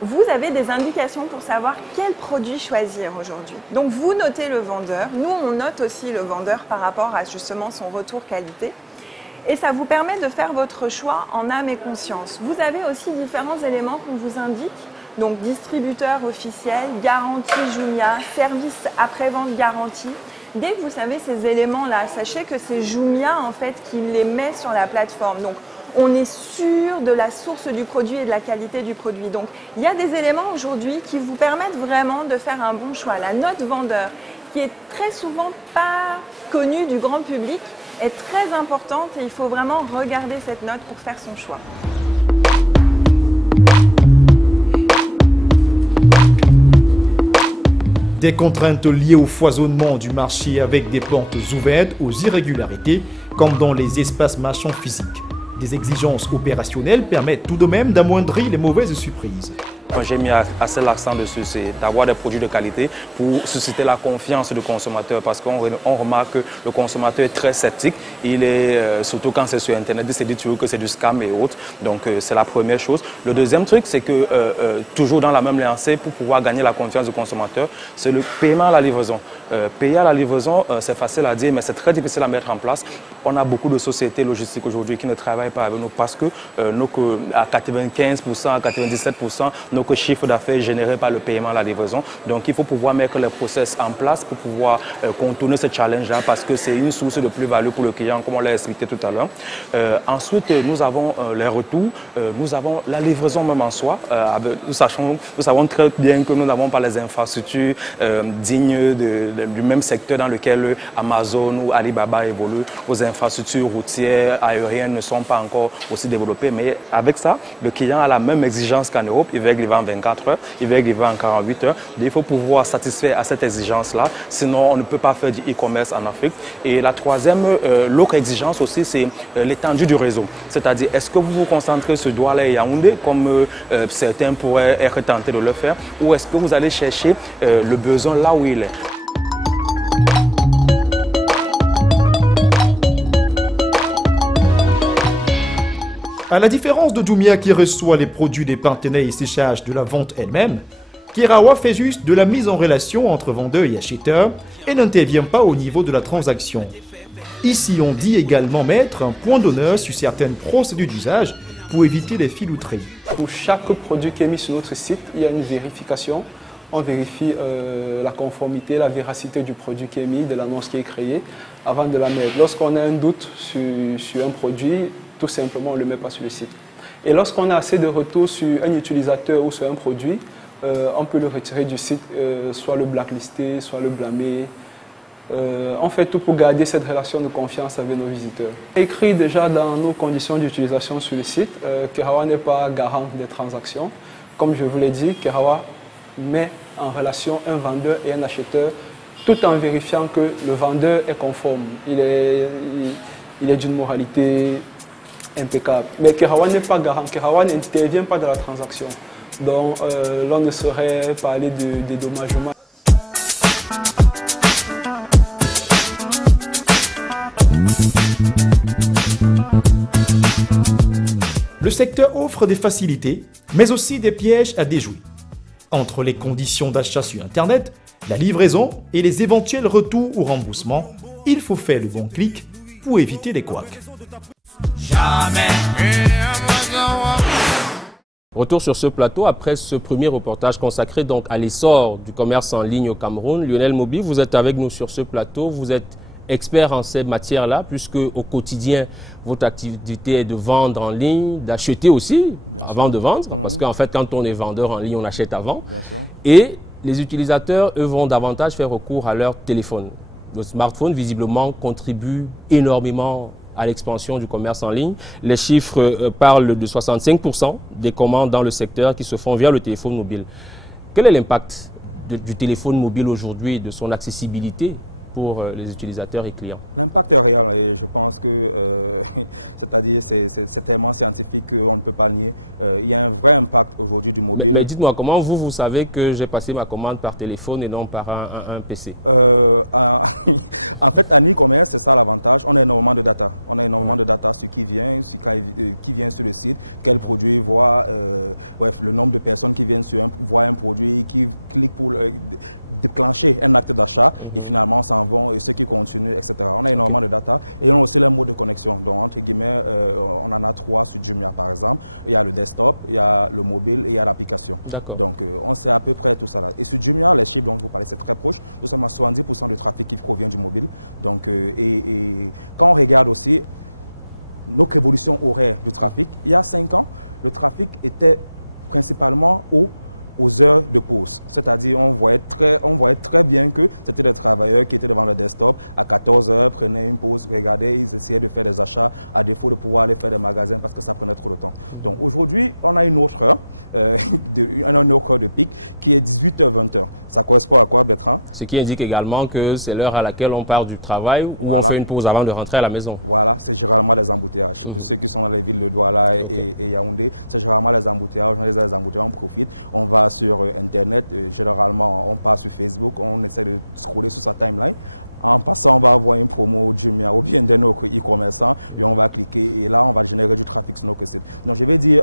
vous avez des indications pour savoir quel produit choisir aujourd'hui. Donc vous notez le vendeur, nous on note aussi le vendeur par rapport à justement son retour qualité. Et ça vous permet de faire votre choix en âme et conscience. Vous avez aussi différents éléments qu'on vous indique. Donc distributeur officiel, garantie Jumia, service après-vente garantie. Dès que vous savez ces éléments-là, sachez que c'est Jumia en fait qui les met sur la plateforme. Donc on est sûr de la source du produit et de la qualité du produit. Donc il y a des éléments aujourd'hui qui vous permettent vraiment de faire un bon choix. La note vendeur, qui est très souvent pas connue du grand public, est très importante et il faut vraiment regarder cette note pour faire son choix. Des contraintes liées au foisonnement du marché avec des portes ouvertes aux irrégularités, comme dans les espaces marchands physiques. Des exigences opérationnelles permettent tout de même d'amoindrir les mauvaises surprises. moi j'ai mis assez l'accent dessus, c'est d'avoir des produits de qualité pour susciter la confiance du consommateur, parce qu'on remarque que le consommateur est très sceptique. Il est, surtout quand c'est sur Internet, il se dit toujours que c'est du scam et autres. Donc c'est la première chose. Le deuxième truc, c'est que toujours dans la même lancée, pour pouvoir gagner la confiance du consommateur, c'est le paiement à la livraison. Payer à la livraison, c'est facile à dire, mais c'est très difficile à mettre en place. On a beaucoup de sociétés logistiques aujourd'hui qui ne travaillent pas avec nous parce que à 95%, à 97%, nos chiffres d'affaires générés par le paiement à la livraison. Donc il faut pouvoir mettre les process en place pour pouvoir contourner ce challenge-là, parce que c'est une source de plus-value pour le client, comme on l'a expliqué tout à l'heure. Ensuite, nous avons les retours, nous avons la livraison même en soi. Nous savons très bien que nous n'avons pas les infrastructures dignes du même secteur dans lequel Amazon ou Alibaba évoluent. Nos infrastructures routières, aériennes ne sont pas encore aussi développées, mais avec ça, le client a la même exigence qu'en Europe. Il veut livrer en 24 heures, il veut livrer en 48 heures. Il faut pouvoir satisfaire à cette exigence-là, sinon on ne peut pas faire du e-commerce en Afrique. Et la troisième, l'autre exigence aussi, c'est l'étendue du réseau. C'est-à-dire, est-ce que vous vous concentrez sur Douala et Yaoundé, comme certains pourraient être tentés de le faire, ou est-ce que vous allez chercher le besoin là où il est? À la différence de Jumia qui reçoit les produits des partenaires et s'écharge de la vente elle-même, Kerawa fait juste de la mise en relation entre vendeur et acheteur et n'intervient pas au niveau de la transaction. Ici, on dit également mettre un point d'honneur sur certaines procédures d'usage pour éviter les filouteries. Pour chaque produit qui est mis sur notre site, il y a une vérification. On vérifie la conformité, la véracité du produit qui est mis, de l'annonce qui est créée, avant de la mettre. Lorsqu'on a un doute sur un produit, tout simplement, on ne le met pas sur le site. Et lorsqu'on a assez de retours sur un utilisateur ou sur un produit, on peut le retirer du site, soit le blacklister, soit le blâmer. On fait tout pour garder cette relation de confiance avec nos visiteurs. Écrit déjà dans nos conditions d'utilisation sur le site, Kerawa n'est pas garant des transactions. Comme je vous l'ai dit, Kerawa met en relation un vendeur et un acheteur tout en vérifiant que le vendeur est conforme. Il est d'une moralité impeccable. Mais Kerawa n'est pas garant, Kerawa n'intervient pas dans la transaction. Donc l'on ne saurait parler de dédommagement. Le secteur offre des facilités, mais aussi des pièges à déjouer. Entre les conditions d'achat sur Internet, la livraison et les éventuels retours ou remboursements, il faut faire le bon clic pour éviter les couacs. Retour sur ce plateau après ce premier reportage consacré donc à l'essor du commerce en ligne au Cameroun. Lionel Mobi, vous êtes avec nous sur ce plateau. Vous êtes expert en ces matières-là, puisque au quotidien, votre activité est de vendre en ligne, d'acheter aussi avant de vendre, parce qu'en fait, quand on est vendeur en ligne, on achète avant. Et les utilisateurs, eux, vont davantage faire recours à leur téléphone. Le smartphone, visiblement, contribue énormément à l'expansion du commerce en ligne. Les chiffres parlent de 65% des commandes dans le secteur qui se font via le téléphone mobile. Quel est l'impact du téléphone mobile aujourd'hui, de son accessibilité pour les utilisateurs et clients? L'impact est réel et je pense que, c'est-à-dire c'est tellement scientifique qu'on ne peut pas le nier. Il y a un vrai impact aujourd'hui du mobile. Mais dites-moi, comment vous savez que j'ai passé ma commande par téléphone et non par un PC? En fait, en e-commerce, c'est ça l'avantage. On a énormément de data. On a énormément de data sur qui vient sur le site, quel produit voit, bref, le nombre de personnes qui viennent voient un produit, qui cliquent pour déclencher un acte d'achat et finalement s'en vont et ceux qui continuent, etc. On a énormément de data et on a aussi les modes de connexion. Donc, entre guillemets, on en a 3 sur Jumia, par exemple. Il y a le desktop, il y a le mobile et il y a l'application. Donc, on sait à peu près tout ça là. Et sur Jumia, les chiffres dont vous parlez, c'est très proche. Nous sommes à 70% du trafic qui provient du mobile. Donc, et quand on regarde aussi notre évolution horaire du trafic, il y a 5 ans, le trafic était principalement au aux heures de pause. C'est-à-dire, on voyait très bien que c'était des travailleurs qui étaient devant le desktop à 14 heures, prenaient une pause, regardaient, ils essayaient de faire des achats à défaut de pouvoir aller faire des magasins parce que ça prenait trop de temps. Donc aujourd'hui, on a une autre heure, une autre heure de pic qui est 18h-20h. Ça correspond à quoi, Bertrand? Ce qui indique également que c'est l'heure à laquelle on part du travail ou on fait une pause avant de rentrer à la maison. Voilà, c'est généralement les embouteillages. Pour ceux qui sont dans les villes de Douala et Yaoundé, c'est généralement les embouteillages. On les embouteillages, on profite. On va sur Internet, généralement on passe sur Facebook, on essaie de scroller sur sa timeline. En passant, on va avoir une promo Jumia ou bien d'un autre e-commerçant et on va cliquer et là, on va générer du trafic sur notre site. Donc, je vais dire,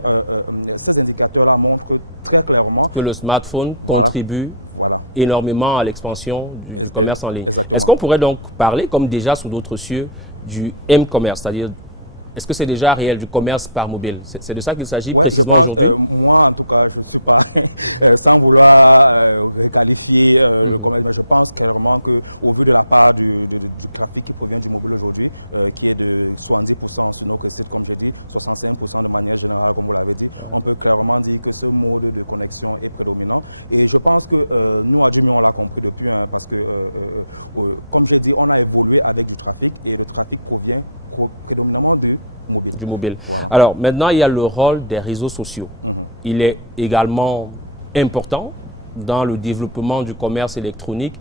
ces indicateurs-là montrent très clairement que le smartphone contribue énormément à l'expansion du commerce en ligne. Est-ce qu'on pourrait donc parler, comme déjà sous d'autres cieux, du M-commerce, c'est-à-dire est-ce que c'est déjà réel, du commerce par mobile? C'est de ça qu'il s'agit? Oui, je pense, moi en tout cas, je ne suis pas, sans vouloir requalifier le commerce, mais je pense clairement qu'au vu de la part du trafic qui provient du mobile aujourd'hui, qui est de 70% sur notre site, comme j'ai dit, 65% de manière générale, comme vous l'avez dit, on peut clairement dire que ce mode de connexion est prédominant. Et je pense que nous, à Jumia, on l'a compris depuis, parce que, comme j'ai dit, on a évolué avec du trafic et le trafic provient prédominamment du mobile. Voilà. Alors maintenant, il y a le rôle des réseaux sociaux. Il est également important dans le développement du commerce électronique.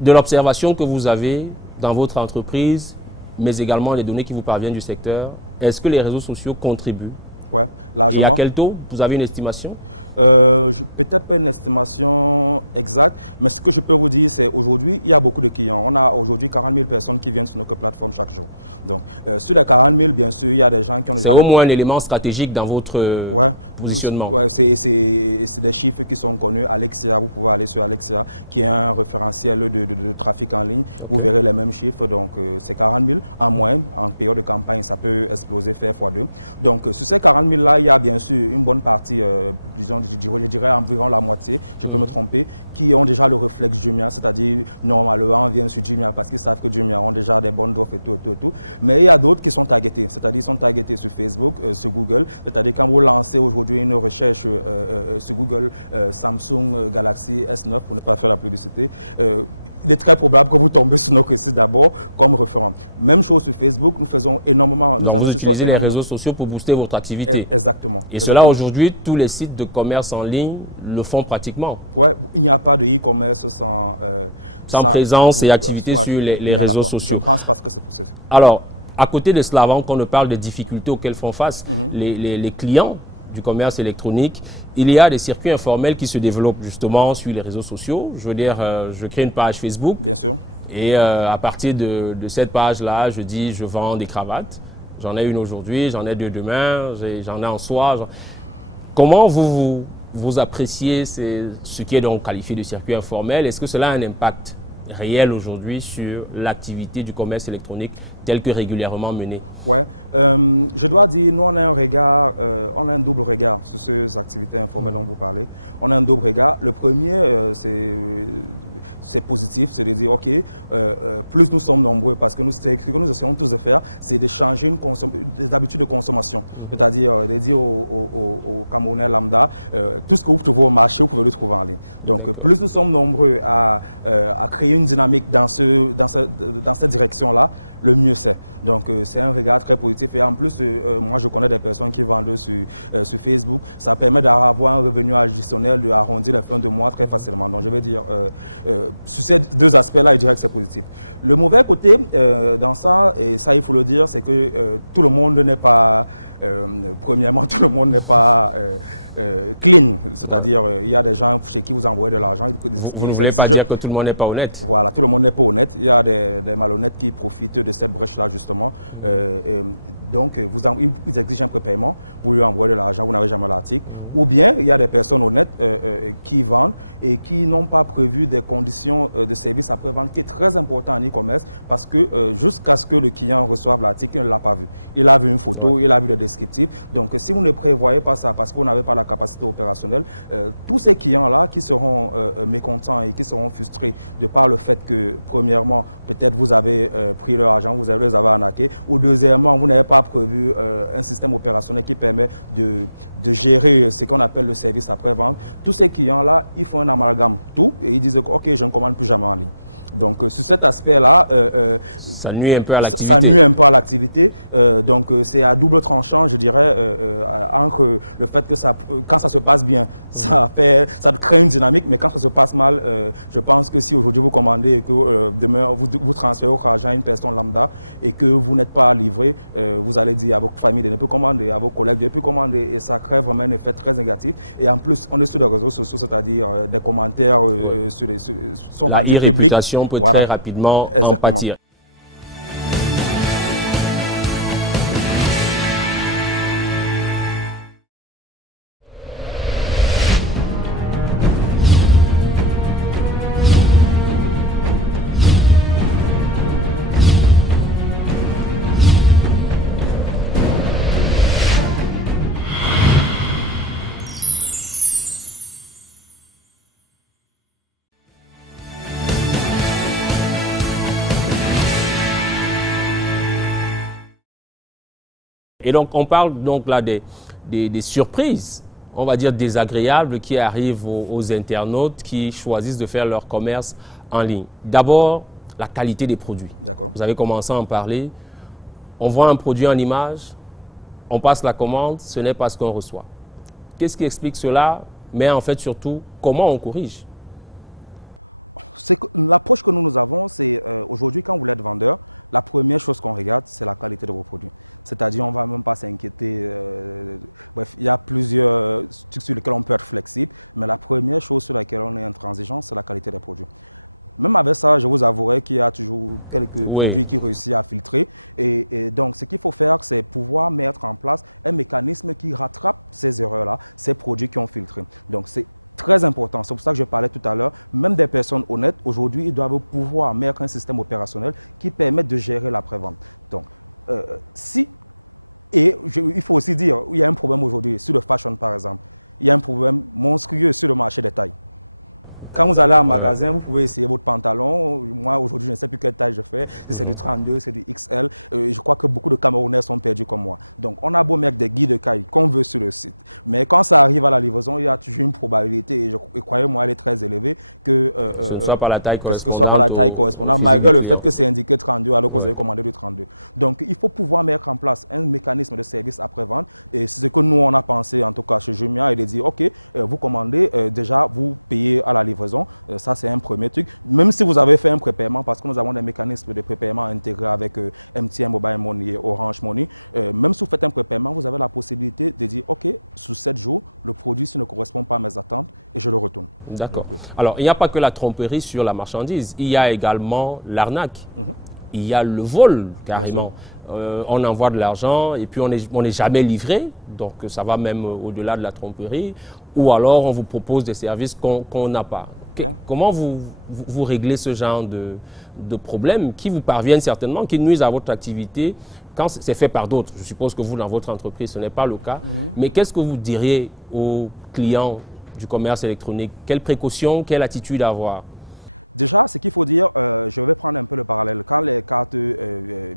De l'observation que vous avez dans votre entreprise, mais également les données qui vous parviennent du secteur, est-ce que les réseaux sociaux contribuent? Ouais, largement. Et à quel taux? Vous avez une estimation? Peut-être pas une estimation exacte, mais ce que je peux vous dire, c'est aujourd'hui, il y a beaucoup de clients. On a aujourd'hui 40 000 personnes qui viennent sur notre plateforme chaque jour. Donc, sur les 40 000, bien sûr, il y a des gens qui ont déjà... C'est au moins un élément stratégique dans votre positionnement. Ouais, c'est des chiffres qui sont connus. Alexia, vous pouvez aller sur Alexia, qui est un référentiel de trafic en ligne. Vous verrez les mêmes chiffres. Donc, c'est 40 000 en moyenne. En période de campagne, ça peut exploser, faire x2. Donc, sur ces 40 000 là, il y a bien sûr une bonne partie, disons, je dirais environ la moitié, je peux me tromper, qui ont déjà le réflexe Jumia, c'est-à-dire normalement on vient sur Jumia parce qu'ils savent que Jumia ont déjà des bonnes offres et tout. Mais il y a d'autres qui sont targetés, c'est-à-dire ils sont targetés sur Facebook, sur Google, c'est-à-dire quand vous lancez aujourd'hui une recherche sur Google Samsung Galaxy S9, pour ne pas faire la publicité, il est très probable que vous tombez sur notre site d'abord comme référent. Même chose sur Facebook, nous faisons énormément... Donc vous utilisez les réseaux sociaux pour booster votre activité. Exactement. Et cela aujourd'hui, tous les sites de commerce en ligne le font pratiquement. Oui, il n'y a pas de e-commerce sans présence et activité sur les réseaux sociaux. Je pense parce que c'est pour ça. Alors, à côté de cela, avant qu'on ne parle des difficultés auxquelles font face les clients du commerce électronique, il y a des circuits informels qui se développent justement sur les réseaux sociaux. Je veux dire, je crée une page Facebook. Bien sûr. Et à partir de cette page-là, je dis, je vends des cravates. J'en ai une aujourd'hui, j'en ai deux demain, j'en ai en soie. Comment vous appréciez ce qui est donc qualifié de circuit informel? Est-ce que cela a un impact réel aujourd'hui sur l'activité du commerce électronique tel que régulièrement mené? Ouais, je dois dire, nous on a un regard, on a un double regard sur ces activités informelles dont vous parlez. On a un double regard. Le premier, c'est positif, c'est de dire, ok, plus nous sommes nombreux, parce que ce que nous essayons tous de faire, c'est de changer des habitudes de consommation. C'est-à-dire de dire aux Camerounais lambda, tout ce que vous trouvez au marché, vous pouvez le trouver en ligne. Donc, plus nous sommes nombreux à créer une dynamique dans cette direction-là, le mieux c'est. Donc, c'est un regard très positif. Et en plus, moi, je connais des personnes qui vendent sur Facebook. Ça permet d'avoir un revenu additionnel, d'arrondir les fins de mois très facilement. Donc, je vais dire, sur ces deux aspects-là, je dirais que c'est positif. Le mauvais côté dans ça, et ça, il faut le dire, c'est que tout le monde n'est pas... premièrement, tout le monde n'est pas clean, c'est-à-dire il y a des gens chez qui vous envoyez de l'argent. Vous ne voulez pas dire que tout le monde n'est pas honnête? Voilà, tout le monde n'est pas honnête. Il y a des malhonnêtes qui profitent de cette brèche-là, justement. Donc, ils exigent un prépaiement, vous lui envoyez de l'argent, vous n'avez jamais l'article. Ou bien, il y a des personnes honnêtes qui vendent et qui n'ont pas prévu des conditions de service après-vente, qui est très important en e-commerce, parce que jusqu'à ce que le client reçoive l'article, il ne l'a pas vu. Il a vu une photo, il a vu le descriptif. Donc, si vous ne prévoyez pas ça parce que vous n'avez pas la la capacité opérationnelle. Tous ces clients-là qui seront mécontents et qui seront frustrés de par le fait que, premièrement, peut-être vous avez pris leur argent, vous les avez arnaqués, ou deuxièmement, vous n'avez pas prévu un système opérationnel qui permet de gérer ce qu'on appelle le service après-vente. Tous ces clients-là, ils font un amalgame tout et ils disent « Ok, je ne commande plus jamais en ligne ». Donc, sur cet aspect-là, ça nuit un peu à l'activité. Ça nuit un peu à l'activité. Donc, c'est à double tranchant, je dirais, entre le fait que quand ça se passe bien, ça crée une dynamique, mais quand ça se passe mal, je pense que si aujourd'hui vous commandez et que demain vous transférez votre argent à une personne lambda et que vous n'êtes pas livré, vous allez dire à votre famille de ne plus commander, à vos collègues de ne plus commander, et ça crée vraiment un effet très négatif. Et en plus, on est sur les réseaux sociaux, c'est-à-dire des commentaires sont rendus publics. Peut très rapidement en pâtir. Et donc, on parle donc là des surprises, on va dire désagréables, qui arrivent aux internautes qui choisissent de faire leur commerce en ligne. D'abord, la qualité des produits. D'accord. Vous avez commencé à en parler. On voit un produit en image, on passe la commande, ce n'est pas ce qu'on reçoit. Qu'est-ce qui explique cela? Mais en fait, surtout, comment on corrige? L'approche que nous avons, c'est aujourd'hui, quand vous êtes vendeur, la première chose qu'on regarde, c'est la qualité de vos produits. C'est-à-dire, on ne va même pas s'inquiéter. Bref, il y a plusieurs trucs sur lesquels on peut être flexible, mais la première chose sur laquelle on est intransigeant, c'est la qualité des produits. Même avec ça, je vous avouerai qu'il y a toujours quelques produits qui réussissent à filtrer. Et donc, ce qu'il faut faire, c'est pouvoir mettre en place un mécanisme qui rattrape ces erreurs-là, ces produits qui ont filtré. Donc, c'est très important. C'est pour ça que je parlais tout à l'heure. Même des personnes honnêtes, aujourd'hui, ils doivent pouvoir mettre un système opérationnel qui permette de gérer l'après-vente. Donc, il faut aussi dire, il y a un problème aujourd'hui sur le fashion, par exemple. Il y a un problème monstrueux sur le marché des tailles. Quand vous allez en magasin, vous pouvez essayer votre pantalon. Moi, aujourd'hui, je ne sais plus quelle taille je fais. Si c'est du 32, c'est du XL. Je crois que beaucoup de Camerounais sont perdus comme moi. Donc, on a beau mettre des guides de taille qu'on veut sur le site. Mais quand ça arrive à la livraison, il y a toujours une probabilité, et croyez-moi, elle est très élevée, que ce ne soit pas la taille correspondante. Malgré le fait que c'est indiqué 32, alors que vous avez commandé du 32. Donc, il faut pouvoir mettre en place un mécanisme de service après-vente. Et c'est ce que nous, on a pensé, en tout cas chez Jumia, et de dire, OK, vous commandez, déjà, vous payez à la livraison. Ça, c'est un premier truc. Même si vous avez fait un prépaiement, parce que nous avons des mécanismes de prépaiement intégrés avec MTN Mobile Money et Orange Money, même si vous faites un prépaiement, vous avez la possibilité de dire, OK, sous 7 jours, le produit ne correspond pas à mes attentes et je le retourne. D'accord. Alors, il n'y a pas que la tromperie sur la marchandise, il y a également l'arnaque. Il y a le vol, carrément. On envoie de l'argent et puis on n'est jamais livré, donc ça va même au-delà de la tromperie, ou alors on vous propose des services qu'on n'a pas. Comment vous réglez ce genre de problèmes qui vous parviennent certainement, qui nuisent à votre activité quand c'est fait par d'autres? Je suppose que vous, dans votre entreprise, ce n'est pas le cas. Mais qu'est-ce que vous diriez aux clients du commerce électronique? Quelles précautions, quelle attitude avoir? Déjà, ce qu'il faut dire, je vais prendre un peu le parallèle. Quand les cartes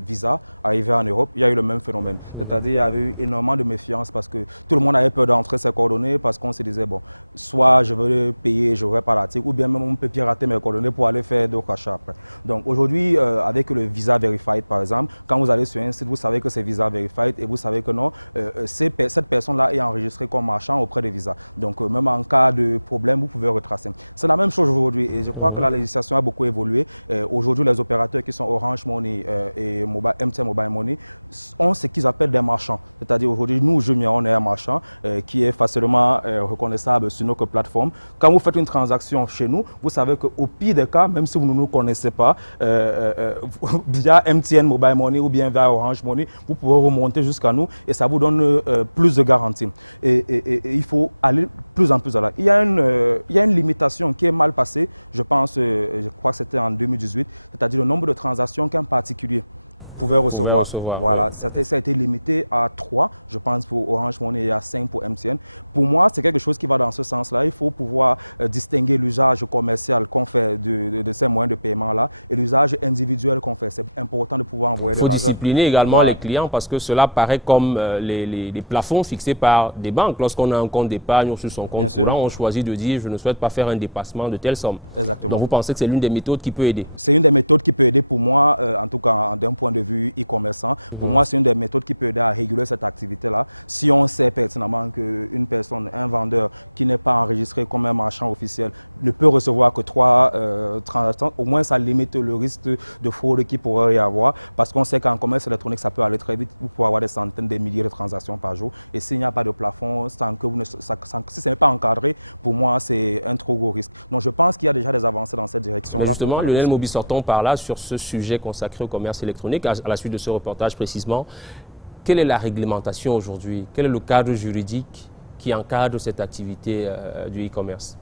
Visa arrivaient en Europe, il y a eu le même phénomène. C'est-à-dire qu'il y avait eu énormément de méfiance parce que tout le monde avait peur d'entrer ses coordonnées parce qu'on se disait, bon, soit je veux payer, je ne vais pas la tique, ou bien même on peut pirater mes coordonnées pour aller faire d'autres achats après. Donc aujourd'hui, avec le Visa Verified par exemple, quand vous allez sur un site, vous savez que c'est Visa Verified et vous savez que non, cette personne-là est enregistrée comme marchand auprès de Visa. Donc même en cas de problème, vous pouvez retracer. C'est la même chose aujourd'hui et je crois que la législation a beaucoup évolué. Aujourd'hui, les opérateurs qui sont Orange Money et MTN Mobile Money ont ce qu'ils appellent des marchands. C'est-à-dire aujourd'hui, nous, Jumia, on est un marchand qui est facilement reconnaissable sur notre plateforme. Quand vous faites une transaction chez nous, vous savez qu'au pire des cas, même si vous ne nous connaissez pas, via MTN Mobile Money ou bien via Orange Money, vous pouvez remonter jusqu'à nous et ça vous donne plus de garantie. Et il faut aller plus en plus à là. Il y a une limitation qui est mal passée, je pense, je crois que c'était en 2018, c'est-à-dire le nombre de transactions qu'un particulier pouvaient recevoir. Voilà, ça a été limité à 3, je pense, pour Orange Money et à 5 pour MTN. Pour moi, c'est quelque chose qui va dans ce sens-là. Il faut pouvoir distinguer l'usage commercial qu'on fait de ces moyens de paiement-là et l'usage individuel qu'on fait. C'est important de pouvoir envoyer de l'argent. Il faut discipliner également les clients parce que cela paraît comme les plafonds fixés par des banques. Lorsqu'on a un compte d'épargne ou sur son compte courant, on choisit de dire je ne souhaite pas faire un dépassement de telle somme. Exactement. Donc vous pensez que c'est l'une des méthodes qui peut aider? C'est une des méthodes qui peut aider pour moi, en tout cas d'un point de vue e-commerçant. Pour moi, c'est une des méthodes qui peut aider à réguler cette activité-là. Si on sait pertinemment qu'une personne, un vendeur qui n'est pas enregistré comme un marchand officiel ne peut recevoir que 3 transactions, au moins ça limite le risque de fraude qu'il pourrait y avoir parce qu'on sait qu'en commerce électronique, ça peut aller très vite. Vous pouvez avoir des centaines, des milliers de transactions par jour. Et s'il n'y a pas de plafond, si ce n'est pas encadré, pour moi, c'est un trop gros risque. Donc je pense qu'il y a déjà des avancées dans cette direction-là. Justement, Lionel Moby, sortons par là sur ce sujet consacré au commerce électronique. À la suite de ce reportage précisément, quelle est la réglementation aujourd'hui? Quel est le cadre juridique qui encadre cette activité du e-commerce?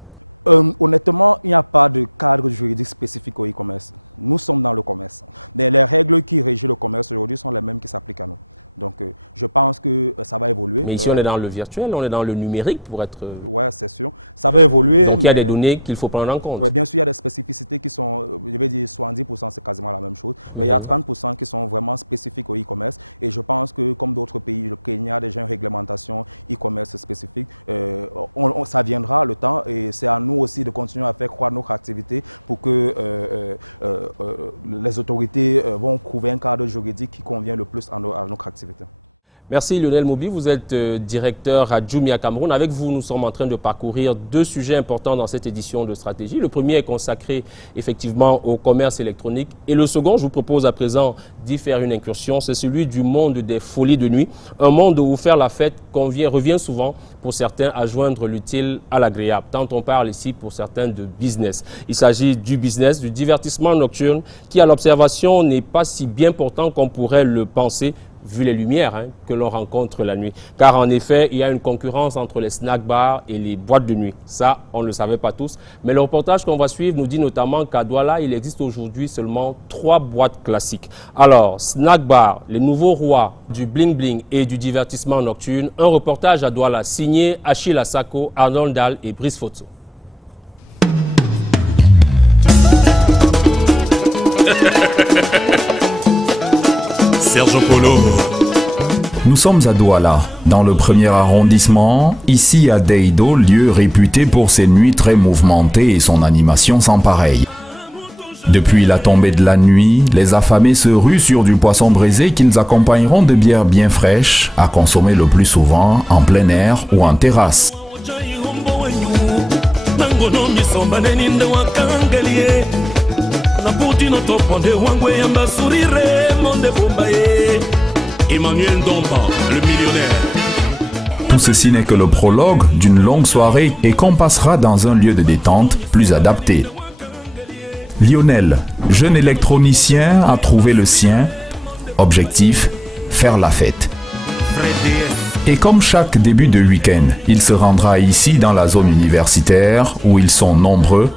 Honnêtement, il n'y a pas de cadre juridique spécifique au e-commerce. Nous sommes dans le commerce. Mais les règles qui régissent le commerce aujourd'hui sont les mêmes qui s'appliquent à nous. Donc, je pense que ça va évoluer. Mais ici, on est dans le virtuel, on est dans le numérique pour être... Oui, c'est sûr. Ça va évoluer. Donc, il y a des données qu'il faut prendre en compte. Oui, bien sûr, il y a des spécificités qui sont, je vais dire 70%, c'est quasiment la même chose. Mais il y a 30% qui sont vraiment spécifiques au e-commerce. Et je pense que, comme d'autres pays, le Kenya a déjà une réglementation e-commerce spécifique. Ça viendra le temps et c'est à nous aussi de continuer à faire croître notre activité pour que les autorités vont trouver un cadre juridique qui convient le plus à notre activité. Merci Lionel Moby, vous êtes directeur à Jumia Cameroun. Avec vous, nous sommes en train de parcourir 2 sujets importants dans cette édition de Stratégie. Le premier est consacré effectivement au commerce électronique et le second, je vous propose à présent d'y faire une incursion, c'est celui du monde des folies de nuit. Un monde où faire la fête revient souvent pour certains à joindre l'utile à l'agréable. Tant on parle ici pour certains de business. Il s'agit du business, du divertissement nocturne qui à l'observation n'est pas si bien portant qu'on pourrait le penser vu les lumières que l'on rencontre la nuit. Car en effet, il y a une concurrence entre les snack bars et les boîtes de nuit. Ça, on ne le savait pas tous. Mais le reportage qu'on va suivre nous dit notamment qu'à Douala, il existe aujourd'hui seulement 3 boîtes classiques. Alors, snack bar, les nouveaux rois du bling-bling et du divertissement nocturne. Un reportage à Douala signé Achille Asako, Arnold Dahl et Brice Fotso. Serge Polo. Nous sommes à Douala, dans le 1er arrondissement, ici à Deido, lieu réputé pour ses nuits très mouvementées et son animation sans pareil. Depuis la tombée de la nuit, les affamés se ruent sur du poisson braisé qu'ils accompagneront de bières bien fraîches, à consommer le plus souvent en plein air ou en terrasse. Emmanuel Domba, le millionnaire. Tout ceci n'est que le prologue d'une longue soirée et qu'on passera dans un lieu de détente plus adapté. Lionel, jeune électronicien, a trouvé le sien. Objectif, faire la fête. Et comme chaque début de week-end, il se rendra ici dans la zone universitaire où ils sont nombreux.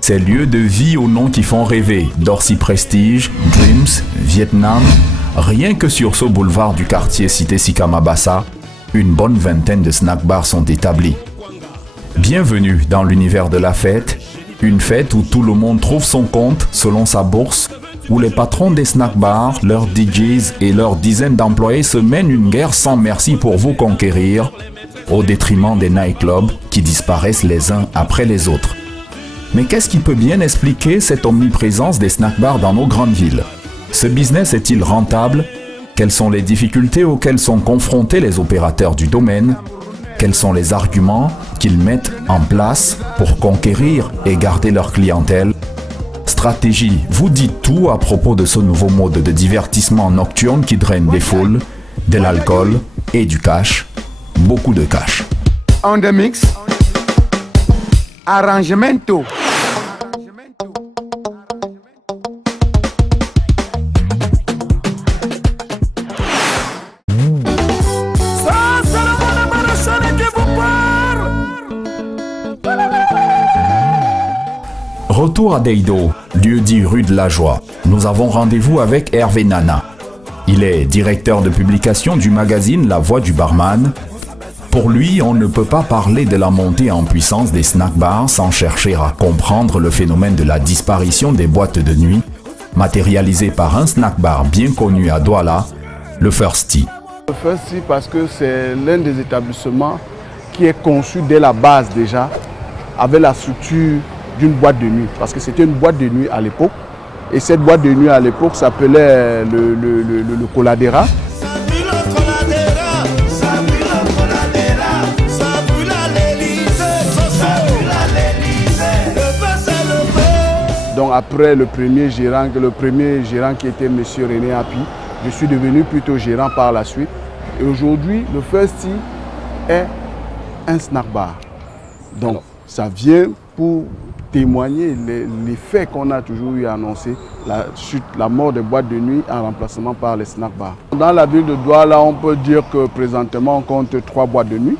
Ces lieux de vie aux noms qui font rêver, Dorcy Prestige, Dreams, Vietnam. Rien que sur ce boulevard du quartier cité Sikamabassa, une bonne vingtaine de snack bars sont établis. Bienvenue dans l'univers de la fête, une fête où tout le monde trouve son compte selon sa bourse, où les patrons des snack bars, leurs DJs et leurs dizaines d'employés se mènent une guerre sans merci pour vous conquérir, au détriment des nightclubs qui disparaissent les uns après les autres. Mais qu'est-ce qui peut bien expliquer cette omniprésence des snack bars dans nos grandes villes? Ce business est-il rentable? Quelles sont les difficultés auxquelles sont confrontés les opérateurs du domaine? Quels sont les arguments qu'ils mettent en place pour conquérir et garder leur clientèle? Stratégie vous dit tout à propos de ce nouveau mode de divertissement nocturne qui draine des foules, de l'alcool et du cash, beaucoup de cash. On the mix, arrangemento. Retour à Deido, lieu dit rue de la Joie. Nous avons rendez-vous avec Hervé Nana. Il est directeur de publication du magazine La Voix du Barman. Pour lui, on ne peut pas parler de la montée en puissance des snack bars sans chercher à comprendre le phénomène de la disparition des boîtes de nuit, matérialisé par un snack bar bien connu à Douala, le Firsty. Le Firsty parce que c'est l'un des établissements qui est conçu dès la base déjà, avec la structure d'une boîte de nuit. Parce que c'était une boîte de nuit à l'époque. Et cette boîte de nuit à l'époque s'appelait le Coladera. Donc après le premier gérant qui était M. René Api, je suis devenu plutôt gérant par la suite. Et aujourd'hui, le Firsty est un snack bar. Donc ça vient pour témoigner les faits qu'on a toujours eu annoncés, la mort des boîtes de nuit en remplacement par les snack bars. Dans la ville de Douala, on peut dire que présentement on compte 3 boîtes de nuit.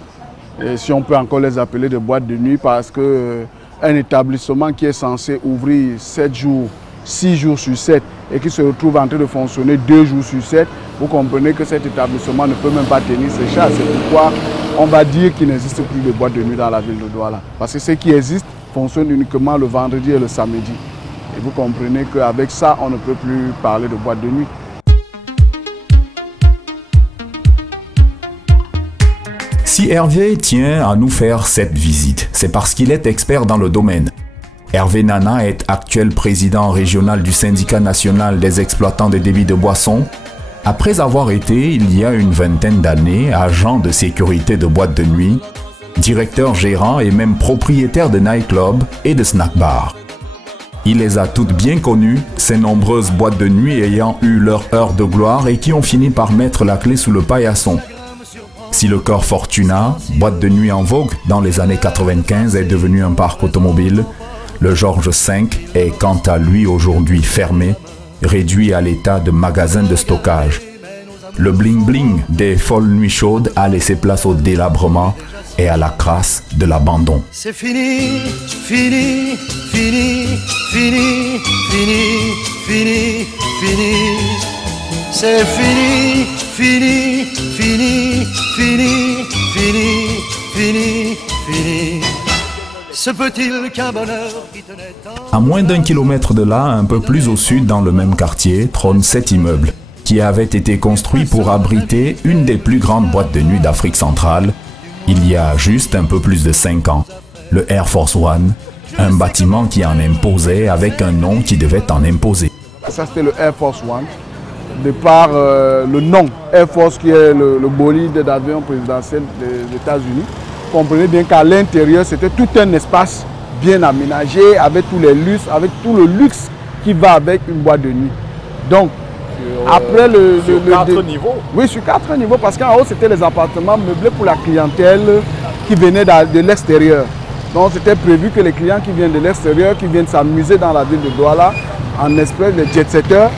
Et si on peut encore les appeler des boîtes de nuit parce que un établissement qui est censé ouvrir 7 jours, 6 jours sur 7 et qui se retrouve en train de fonctionner 2 jours sur 7, vous comprenez que cet établissement ne peut même pas tenir ses charges. C'est pourquoi on va dire qu'il n'existe plus de boîtes de nuit dans la ville de Douala. Parce que ce qui existe fonctionne uniquement le vendredi et le samedi. Et vous comprenez qu'avec ça, on ne peut plus parler de boîte de nuit. Si Hervé tient à nous faire cette visite, c'est parce qu'il est expert dans le domaine. Hervé Nana est actuel président régional du syndicat national des exploitants des débits de boissons, après avoir été, il y a une vingtaine d'années, agent de sécurité de boîtes de nuit, directeur gérant et même propriétaire de nightclub et de snack bar. Il les a toutes bien connues, ces nombreuses boîtes de nuit ayant eu leur heure de gloire et qui ont fini par mettre la clé sous le paillasson. Si le Cor Fortuna, boîte de nuit en vogue dans les années 95, est devenu un parc automobile, le Georges V est quant à lui aujourd'hui fermé, réduit à l'état de magasin de stockage. Le bling-bling des folles nuits chaudes a laissé place au délabrement et à la crasse de l'abandon. C'est fini, fini, fini, fini, fini, fini, fini. C'est fini, fini, fini, fini, fini, fini, fini. Se peut-il qu'un bonheur qui tenait tant... À moins d'1 kilomètre de là, un peu plus au sud, dans le même quartier, trône cet immeuble, qui avait été construit pour abriter une des plus grandes boîtes de nuit d'Afrique centrale, il y a juste un peu plus de 5 ans, le Air Force One, un bâtiment qui en imposait avec un nom qui devait en imposer. Ça c'était le Air Force One, de par le nom Air Force qui est le bolide d'avion présidentiel des États-Unis. Comprenez bien qu'à l'intérieur c'était tout un espace bien aménagé avec tous les luxes, avec tout le luxe qui va avec une boîte de nuit. Donc après sur 4 niveaux. Oui, sur 4 niveaux, parce qu'en haut c'était les appartements meublés pour la clientèle qui venait de l'extérieur. Donc c'était prévu que les clients qui viennent de l'extérieur, qui viennent s'amuser dans la ville de Douala, en espèce de jet-setters,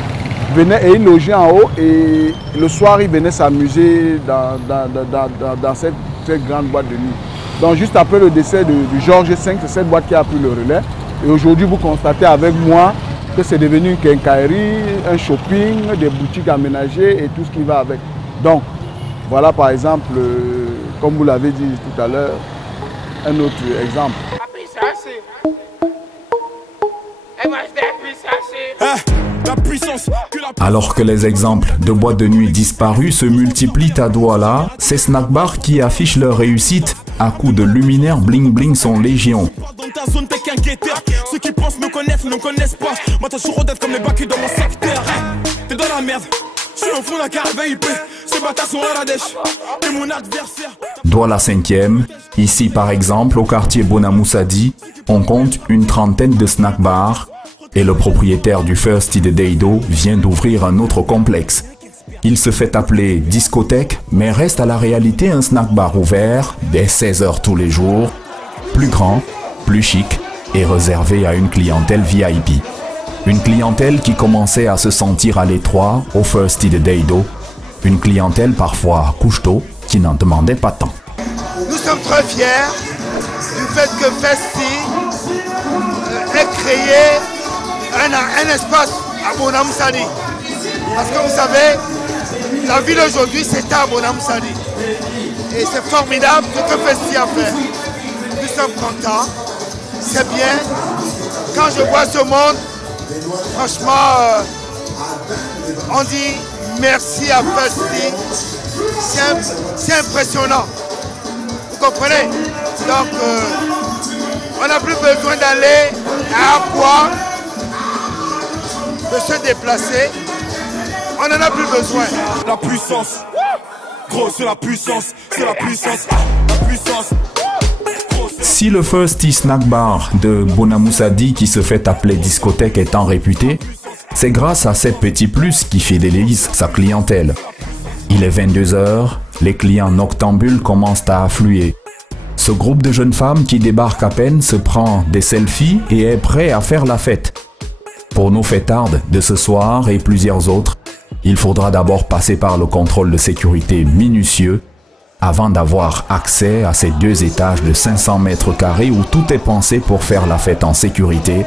venaient et ils logeaient en haut et le soir ils venaient s'amuser dans cette grande boîte de nuit. Donc juste après le décès du Georges V, c'est cette boîte qui a pris le relais. Et aujourd'hui vous constatez avec moi que c'est devenu une quincaillerie, un shopping, des boutiques aménagées et tout ce qui va avec. Donc voilà par exemple, comme vous l'avez dit tout à l'heure, un autre exemple. Alors que les exemples de boîtes de nuit disparues se multiplient à Douala, ces snack bars qui affichent leur réussite à coups de luminaires bling bling sont légion. Ceux qui pensent me connaissent ne connaissent pas. Moi t'as toujours d'être comme les bacus dans mon secteur. T'es dans la merde, je suis au fond d'un carré IP. Ces bâtards sont à la dèche, t'es mon adversaire. Douala 5e, ici par exemple au quartier Bonamoussadi, on compte une trentaine de snack bars et le propriétaire du Firsty de Deido vient d'ouvrir un autre complexe. Il se fait appeler discothèque mais reste à la réalité un snack bar ouvert dès 16h tous les jours, plus grand, plus chic et réservé à une clientèle VIP. Une clientèle qui commençait à se sentir à l'étroit au Firsty de Deido, une clientèle parfois couche-tôt qui n'en demandait pas tant. Nous sommes très fiers du fait que Firsty ait créé un espace à Bonamoussadi. Parce que vous savez, La ville aujourd'hui, c'est à Bonamoussadi. Et c'est formidable ce que Festi a fait. Nous sommes contents. C'est bien. Quand je vois ce monde, franchement, on dit merci à Festi. C'est impressionnant. Vous comprenez? Donc, on n'a plus besoin d'aller à Akwa, de se déplacer. On n'en a plus besoin. La puissance. Gros, c'est la puissance. C'est la puissance. La puissance. Si le Firsty Snack Bar de Bonamoussadi, qui se fait appeler discothèque, étant réputé, c'est grâce à ces petits plus qui fidélise sa clientèle. Il est 22 h, les clients noctambules commencent à affluer. Ce groupe de jeunes femmes qui débarque à peine se prend des selfies et est prêt à faire la fête. Pour nos fêtardes de ce soir et plusieurs autres, il faudra d'abord passer par le contrôle de sécurité minutieux avant d'avoir accès à ces 2 étages de 500 mètres carrés où tout est pensé pour faire la fête en sécurité,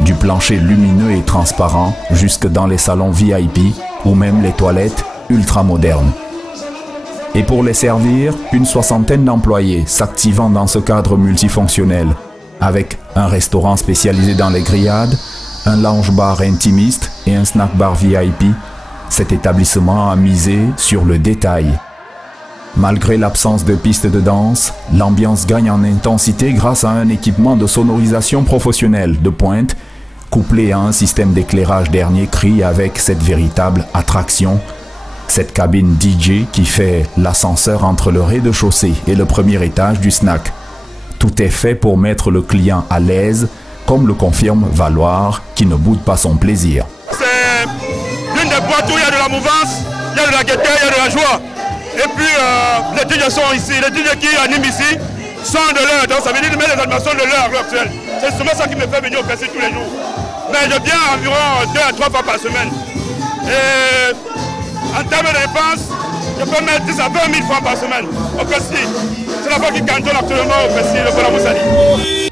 du plancher lumineux et transparent jusque dans les salons VIP ou même les toilettes ultra modernes. Et pour les servir, une 60aine d'employés s'activant dans ce cadre multifonctionnel, avec un restaurant spécialisé dans les grillades, un lounge-bar intimiste et un snack-bar VIP. Cet établissement a misé sur le détail. Malgré l'absence de pistes de danse, l'ambiance gagne en intensité grâce à un équipement de sonorisation professionnel de pointe, couplé à un système d'éclairage dernier cri avec cette véritable attraction. Cette cabine DJ qui fait l'ascenseur entre le rez-de-chaussée et le premier étage du snack. Tout est fait pour mettre le client à l'aise, comme le confirme Valoir, qui ne boude pas son plaisir. C'est l'une des boîtes où il y a de la mouvance, il y a de la gaieté, il y a de la joie. Et puis les DJ sont ici, les DJ qui animent ici sont de l'heure, donc ça veut dire mettre les animations de l'heure actuelle. C'est seulement ça qui me fait venir au Festi tous les jours. Mais je viens environ 2 à 3 fois par semaine. Et en termes de dépenses, je peux mettre 10 à 20 000 francs par semaine au Festi. C'est la fois qui cantonne actuellement au Festi de Bonamoussadi.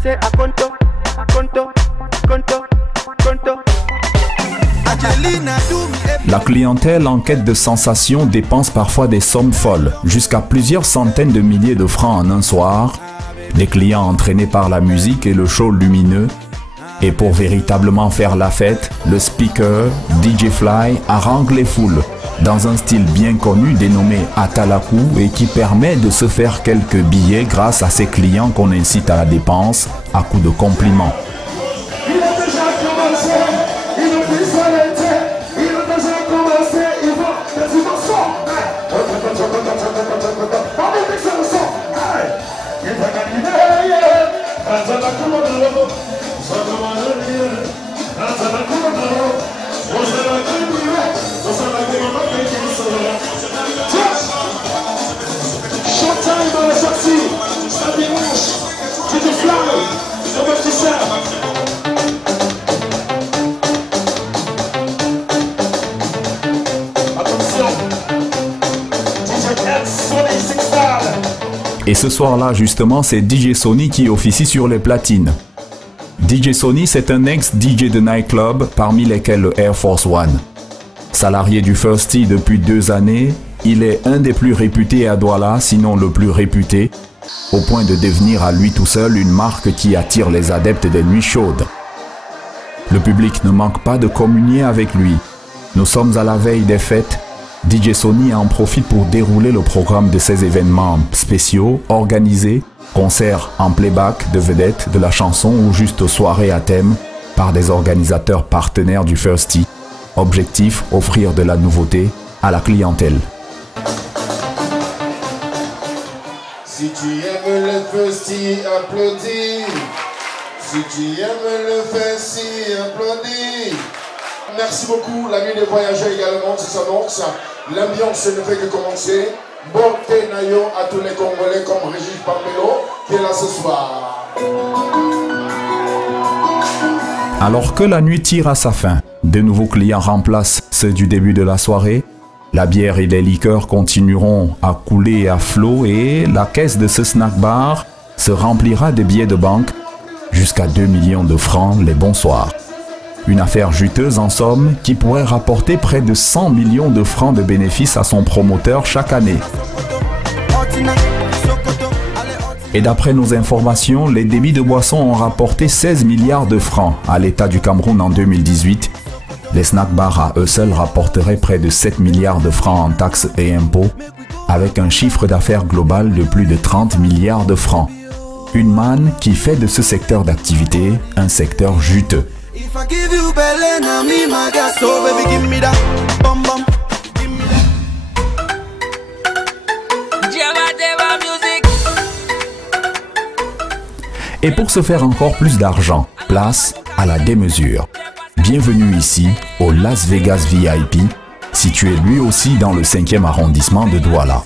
C'est à Conto, Conto, Conto, Conto. La clientèle en quête de sensations dépense parfois des sommes folles, jusqu'à plusieurs centaines de milliers de francs en un soir. Des clients entraînés par la musique et le show lumineux. Et pour véritablement faire la fête, le speaker DJ Fly harangue les foules dans un style bien connu dénommé Atalaku et qui permet de se faire quelques billets grâce à ses clients qu'on incite à la dépense à coups de compliments. Showtime dans la sortie, ça dimanche, tu te flammes, c'est le petit cerf. Attention, DJ Sony s'installe. Et ce soir-là, justement, c'est DJ Sony qui officie sur les platines. DJ Sony, c'est un ex-DJ de nightclub, parmi lesquels le Air Force One. Salarié du Firsty depuis 2 années, il est un des plus réputés à Douala, sinon le plus réputé, au point de devenir à lui tout seul une marque qui attire les adeptes des nuits chaudes. Le public ne manque pas de communier avec lui. Nous sommes à la veille des fêtes. DJ Sony en profite pour dérouler le programme de ces événements spéciaux, organisés, concerts en playback de vedettes de la chanson ou juste soirées à thème par des organisateurs partenaires du Firsty. Objectif, offrir de la nouveauté à la clientèle. Si tu aimes le Firsty, applaudis. Si tu aimes le Firsty, applaudis. Merci beaucoup, la nuit des voyageurs également, ça s'annonce. L'ambiance ne fait que commencer. Bonté Nayo à tous les Congolais comme Régis Pamelo qui est là ce soir. Alors que la nuit tire à sa fin, de nouveaux clients remplacent ceux du début de la soirée. La bière et les liqueurs continueront à couler à flot et la caisse de ce snack bar se remplira de billets de banque jusqu'à 2 millions de francs les bonsoirs. Une affaire juteuse en somme qui pourrait rapporter près de 100 millions de francs de bénéfices à son promoteur chaque année. Et d'après nos informations, les débits de boissons ont rapporté 16 milliards de francs à l'État du Cameroun en 2018. Les snack bars à eux seuls rapporteraient près de 7 milliards de francs en taxes et impôts, avec un chiffre d'affaires global de plus de 30 milliards de francs. Une manne qui fait de ce secteur d'activité un secteur juteux. Et pour se faire encore plus d'argent, place à la démesure. Bienvenue ici au Las Vegas VIP, situé lui aussi dans le 5e arrondissement de Douala.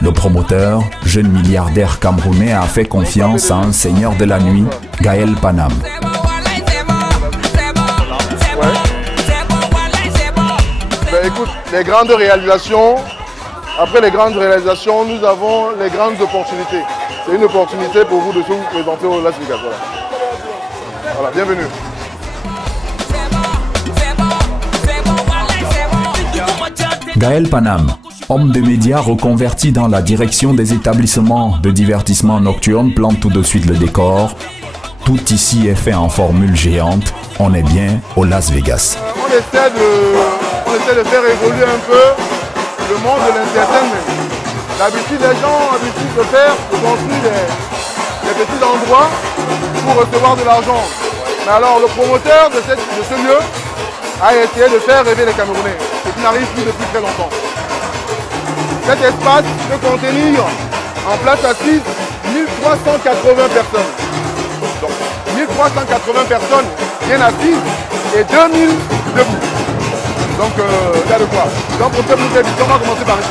Le promoteur, jeune milliardaire camerounais, a fait confiance à un seigneur de la nuit, Gaël Panam. Ben, écoute, les grandes réalisations, après les grandes réalisations, nous avons les grandes opportunités. C'est une opportunité pour vous de vous présenter au Las Vegas. Voilà, voilà, bienvenue. Gaël Panam, homme de médias reconverti dans la direction des établissements de divertissement nocturne, plante tout de suite le décor. Tout ici est fait en formule géante. On est bien au Las Vegas. On essaie de faire évoluer un peu le monde de l'entertainment. D'habitude, les gens ont l'habitude de construire des petits endroits pour recevoir de l'argent. Mais alors, le promoteur de ce lieu a essayé de faire rêver les Camerounais, ce qui n'arrive plus depuis très longtemps. Cet espace peut contenir en place assise 1380 personnes. Donc, 1380 personnes bien assises et 2000 debout. Donc, il y a de quoi. Donc, pour cette nouvelle édition, on va commencer par ici.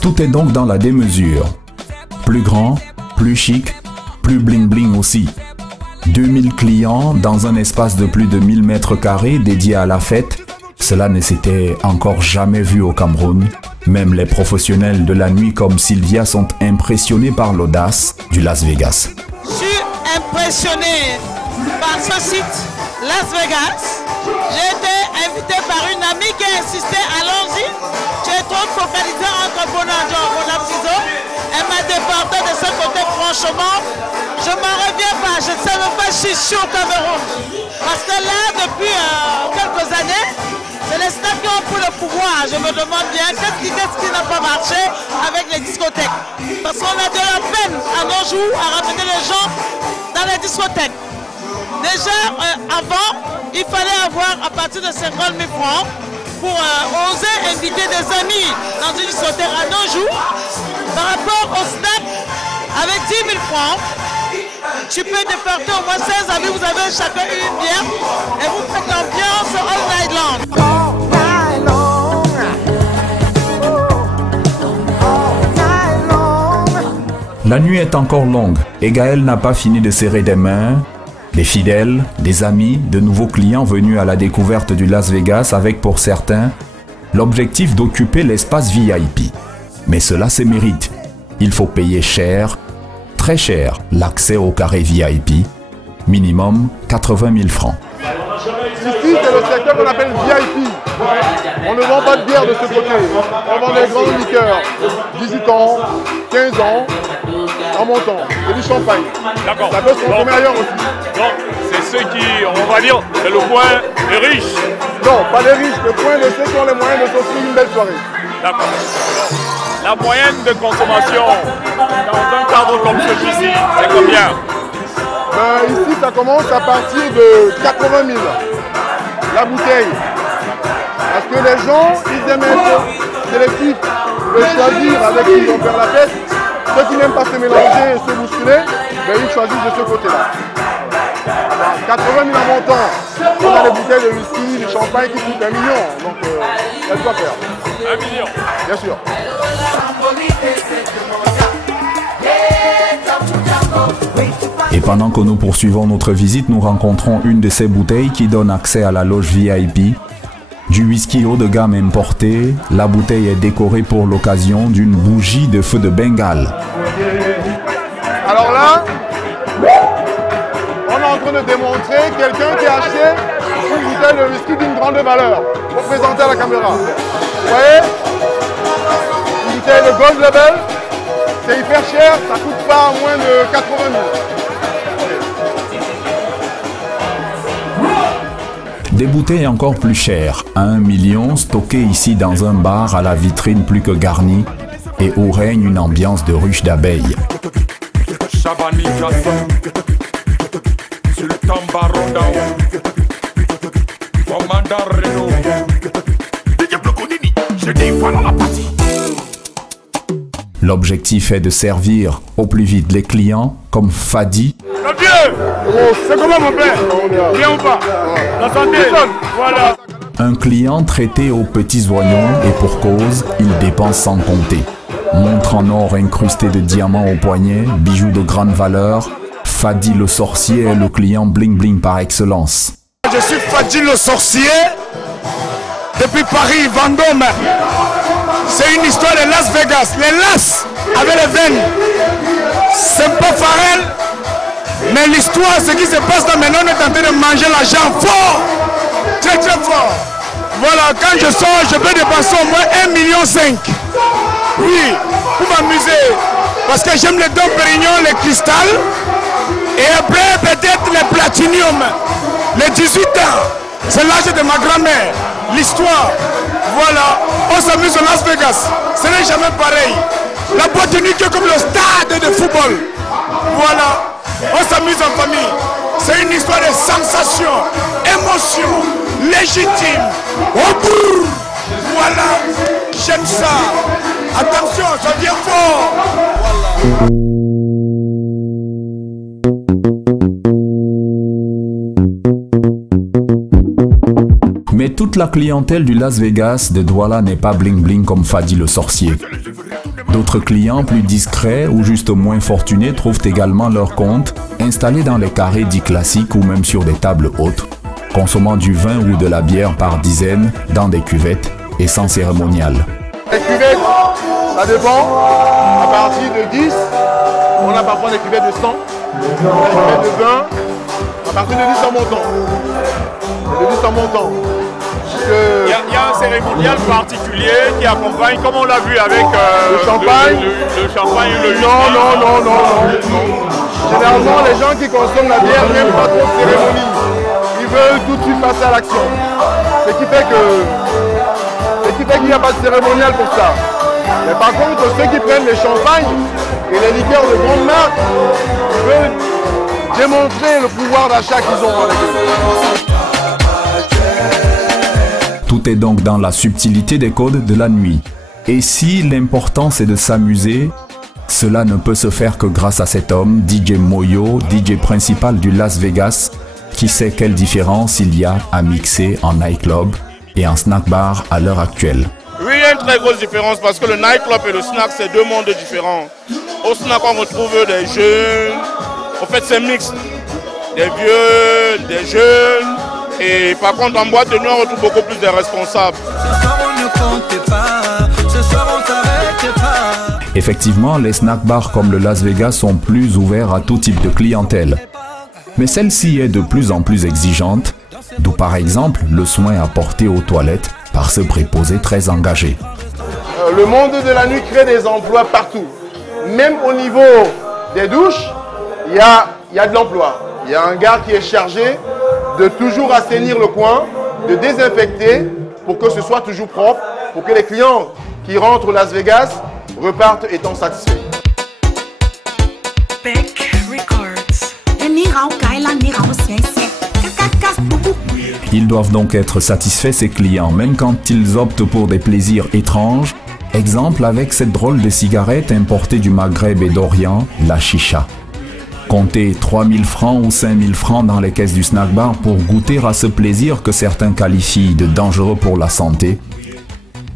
Tout est donc dans la démesure. Plus grand, plus chic, plus bling bling aussi. 2000 clients dans un espace de plus de 1000 mètres carrés dédié à la fête. Cela ne s'était encore jamais vu au Cameroun. Même les professionnels de la nuit comme Sylvia sont impressionnés par l'audace du Las Vegas. Je suis impressionné par ce site Las Vegas. J'ai été invité par une amie qui a insisté, allons-y. J'ai trop focalisé entre Bonaptizo. Elle m'a déporté de ce côté, franchement. Je ne m'en reviens pas, je ne sais même pas si je suis au Cameroun. Parce que là, depuis quelques années, c'est les stars qui ont pris le pouvoir. Je me demande bien qu'est-ce qui n'a pas marché avec les discothèques. Parce qu'on a de la peine à nos jours à ramener les gens dans les discothèques. Déjà, avant, il fallait avoir à partir de 50 000 francs pour oser inviter des amis dans une discothèque à nos jours. Par rapport au snack, avec 10 000 francs, tu peux déporter au moins 16 amis, vous avez chacun une bière et vous faites l'ambiance all night long. La nuit est encore longue et Gaël n'a pas fini de serrer des mains. Des fidèles, des amis, de nouveaux clients venus à la découverte du Las Vegas avec pour certains l'objectif d'occuper l'espace VIP. Mais cela se mérite. Il faut payer cher, très cher, l'accès au carré VIP, minimum 80 000 francs. Ici, c'est le secteur qu'on appelle VIP. On ne vend pas de bière de ce côté. On vend des grandes liqueurs, 18 ans, 15 ans, en montant. Et du champagne. D'accord. Ça peut se consommer ailleurs aussi. Donc, c'est ceux qui, on va dire, c'est le coin des riches. Non, pas les riches, le coin de ceux qui ont les moyens de s'offrir une belle soirée. D'accord. La moyenne de consommation dans un cadre comme celui-ci, c'est combien? Ici, ça commence à partir de 80 000. La bouteille. Parce que les gens, ils aiment être sélectifs, de choisir avec qui ils vont faire la fête. Ceux qui n'aiment pas se mélanger et se bousculer, ils choisissent de ce côté-là. 80 000 en montant. On a des bouteilles de whisky, du champagne qui coûtent 1 million. Donc, il y a de quoi faire. 1 million? Bien sûr. Et pendant que nous poursuivons notre visite, nous rencontrons une de ces bouteilles qui donne accès à la loge VIP. Du whisky haut de gamme importé, la bouteille est décorée pour l'occasion d'une bougie de feu de Bengale. Alors là, on est en train de démontrer quelqu'un qui a acheté une bouteille de whisky d'une grande valeur pour présenter à la caméra. Vous voyez? Une bouteille de Gold Label, c'est hyper cher, ça coûte pas moins de 80 000. Des bouteilles encore plus chères, à 1 million, stockées ici dans un bar à la vitrine plus que garnie et où règne une ambiance de ruche d'abeilles. L'objectif est de servir au plus vite les clients comme Fadi. Le vieux, c'est comment mon père? Bien ou pas? La santé, voilà. Un client traité aux petits oignons et pour cause, il dépense sans compter. Montre en or incrusté de diamants au poignet, bijoux de grande valeur, Fadi le sorcier est le client bling bling par excellence. Je suis Fadi le sorcier depuis Paris, Vendôme. C'est une histoire de Las Vegas. Les Las avec les veines. C'est pas Pharrell. Mais l'histoire, ce qui se passe là maintenant, on est en train de manger l'argent fort. Très très fort. Voilà, quand je sors, je peux dépenser au moins 1,5 million. Oui, pour m'amuser. Parce que j'aime les Dom Pérignon, les cristal. Et après, peut-être les platinium. Les 18 ans. C'est l'âge de ma grand-mère. L'histoire. Voilà. On s'amuse à Las Vegas. Ce n'est jamais pareil. La boîte nuit est comme le stade de football. Voilà. On s'amuse en famille. C'est une histoire de sensation, émotion, légitime. Oh, brrr. Voilà. J'aime ça. Attention, ça vient fort. Voilà. Mais toute la clientèle du Las Vegas de Douala n'est pas bling bling comme Fadi le sorcier. D'autres clients plus discrets ou juste moins fortunés trouvent également leur compte installés dans les carrés dits classiques ou même sur des tables hautes, consommant du vin ou de la bière par dizaines dans des cuvettes et sans cérémonial. Les cuvettes, ça dépend. À partir de 10, on a parfois des cuvettes de 100, des cuvettes de 20, à partir de 10 en montant. De 10 en montant. Il y a un cérémonial particulier qui accompagne, comme on l'a vu avec le champagne. Le champagne et le whisky. Non. Généralement, les gens qui consomment la bière n'aiment pas trop de cérémonie. Ils veulent tout de suite passer à l'action. Ce qui fait qu'il n'y a pas de cérémonial pour ça. Mais par contre, ceux qui prennent les champagnes et les liqueurs de grande marque veulent démontrer le pouvoir d'achat qu'ils ont avec eux. Tout est donc dans la subtilité des codes de la nuit. Et si l'important c'est de s'amuser, cela ne peut se faire que grâce à cet homme, DJ Moyo, DJ principal du Las Vegas, qui sait quelle différence il y a à mixer en nightclub et en snack bar à l'heure actuelle. Oui, il y a une très grosse différence parce que le nightclub et le snack, c'est deux mondes différents. Au snack, on retrouve des jeunes, en fait c'est mixte, des vieux, des jeunes. Et par contre, en boîte de nuit, on retrouve beaucoup plus de responsables. Effectivement, les snack bars comme le Las Vegas sont plus ouverts à tout type de clientèle. Mais celle-ci est de plus en plus exigeante, d'où par exemple le soin apporté aux toilettes par ce préposé très engagé. Le monde de la nuit crée des emplois partout. Même au niveau des douches, il y a de l'emploi. Il y a un gars qui est chargé de toujours assainir le coin, de désinfecter pour que ce soit toujours propre, pour que les clients qui rentrent au Las Vegas repartent étant satisfaits. Ils doivent donc être satisfaits, ces clients, même quand ils optent pour des plaisirs étranges. Exemple avec cette drôle de cigarette importée du Maghreb et d'Orient, la chicha. Comptez 3000 francs ou 5000 francs dans les caisses du snack bar pour goûter à ce plaisir que certains qualifient de dangereux pour la santé.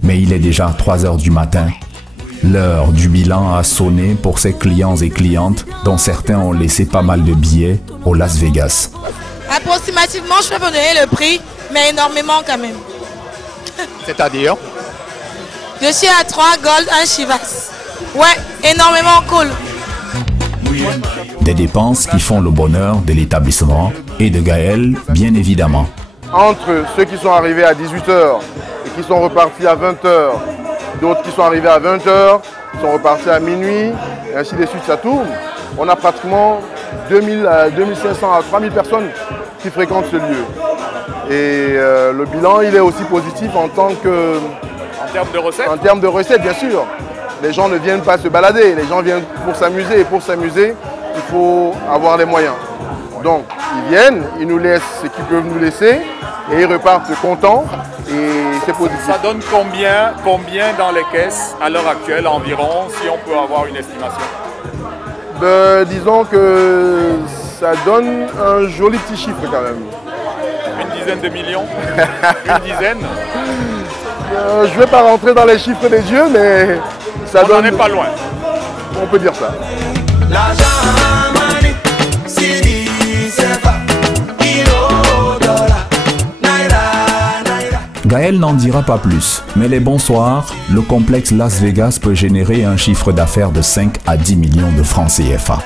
Mais il est déjà 3 heures du matin. L'heure du bilan a sonné pour ces clients et clientes dont certains ont laissé pas mal de billets au Las Vegas. Approximativement, je peux vous donner le prix, mais énormément quand même. C'est-à-dire? Je suis à 3 gold, 1 Chivas. Ouais, énormément cool. Des dépenses qui font le bonheur de l'établissement et de Gaël, bien évidemment. Entre ceux qui sont arrivés à 18h et qui sont repartis à 20h, d'autres qui sont arrivés à 20h, sont repartis à minuit, et ainsi de suite, ça tourne. On a pratiquement 2500 à 3000 personnes qui fréquentent ce lieu. Et le bilan, il est aussi positif en tant que... En termes de recettes? En termes de recettes, bien sûr. Les gens ne viennent pas se balader, les gens viennent pour s'amuser. Et pour s'amuser, il faut avoir les moyens. Donc, ils viennent, ils nous laissent ce qu'ils peuvent nous laisser et ils repartent contents et c'est positif. Ça donne combien dans les caisses à l'heure actuelle environ, si on peut avoir une estimation? Disons que ça donne un joli petit chiffre quand même. Une dizaine de millions? Une dizaine? Je ne vais pas rentrer dans les chiffres des dieux, mais ça donne... On n'en est pas loin. On peut dire ça. Gaël n'en dira pas plus, mais les bons soirs, le complexe Las Vegas peut générer un chiffre d'affaires de 5 à 10 millions de francs CFA.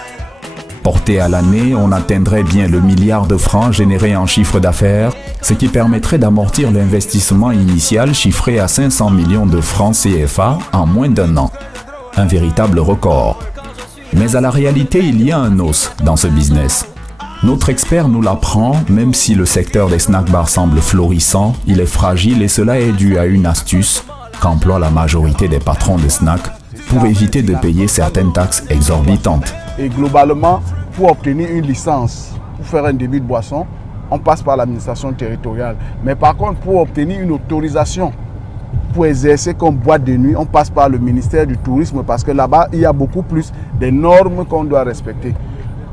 Porté à l'année, on atteindrait bien le milliard de francs générés en chiffre d'affaires, ce qui permettrait d'amortir l'investissement initial chiffré à 500 millions de francs CFA en moins d'un an. Un véritable record. Mais à la réalité, il y a un os dans ce business. Notre expert nous l'apprend, même si le secteur des snack bars semble florissant, il est fragile et cela est dû à une astuce qu'emploie la majorité des patrons de snacks pour éviter de payer certaines taxes exorbitantes. Et globalement, pour obtenir une licence, pour faire un débit de boisson, on passe par l'administration territoriale. Mais par contre, pour obtenir une autorisation pour exercer comme boîte de nuit, on passe par le ministère du Tourisme parce que là-bas, il y a beaucoup plus de normes qu'on doit respecter.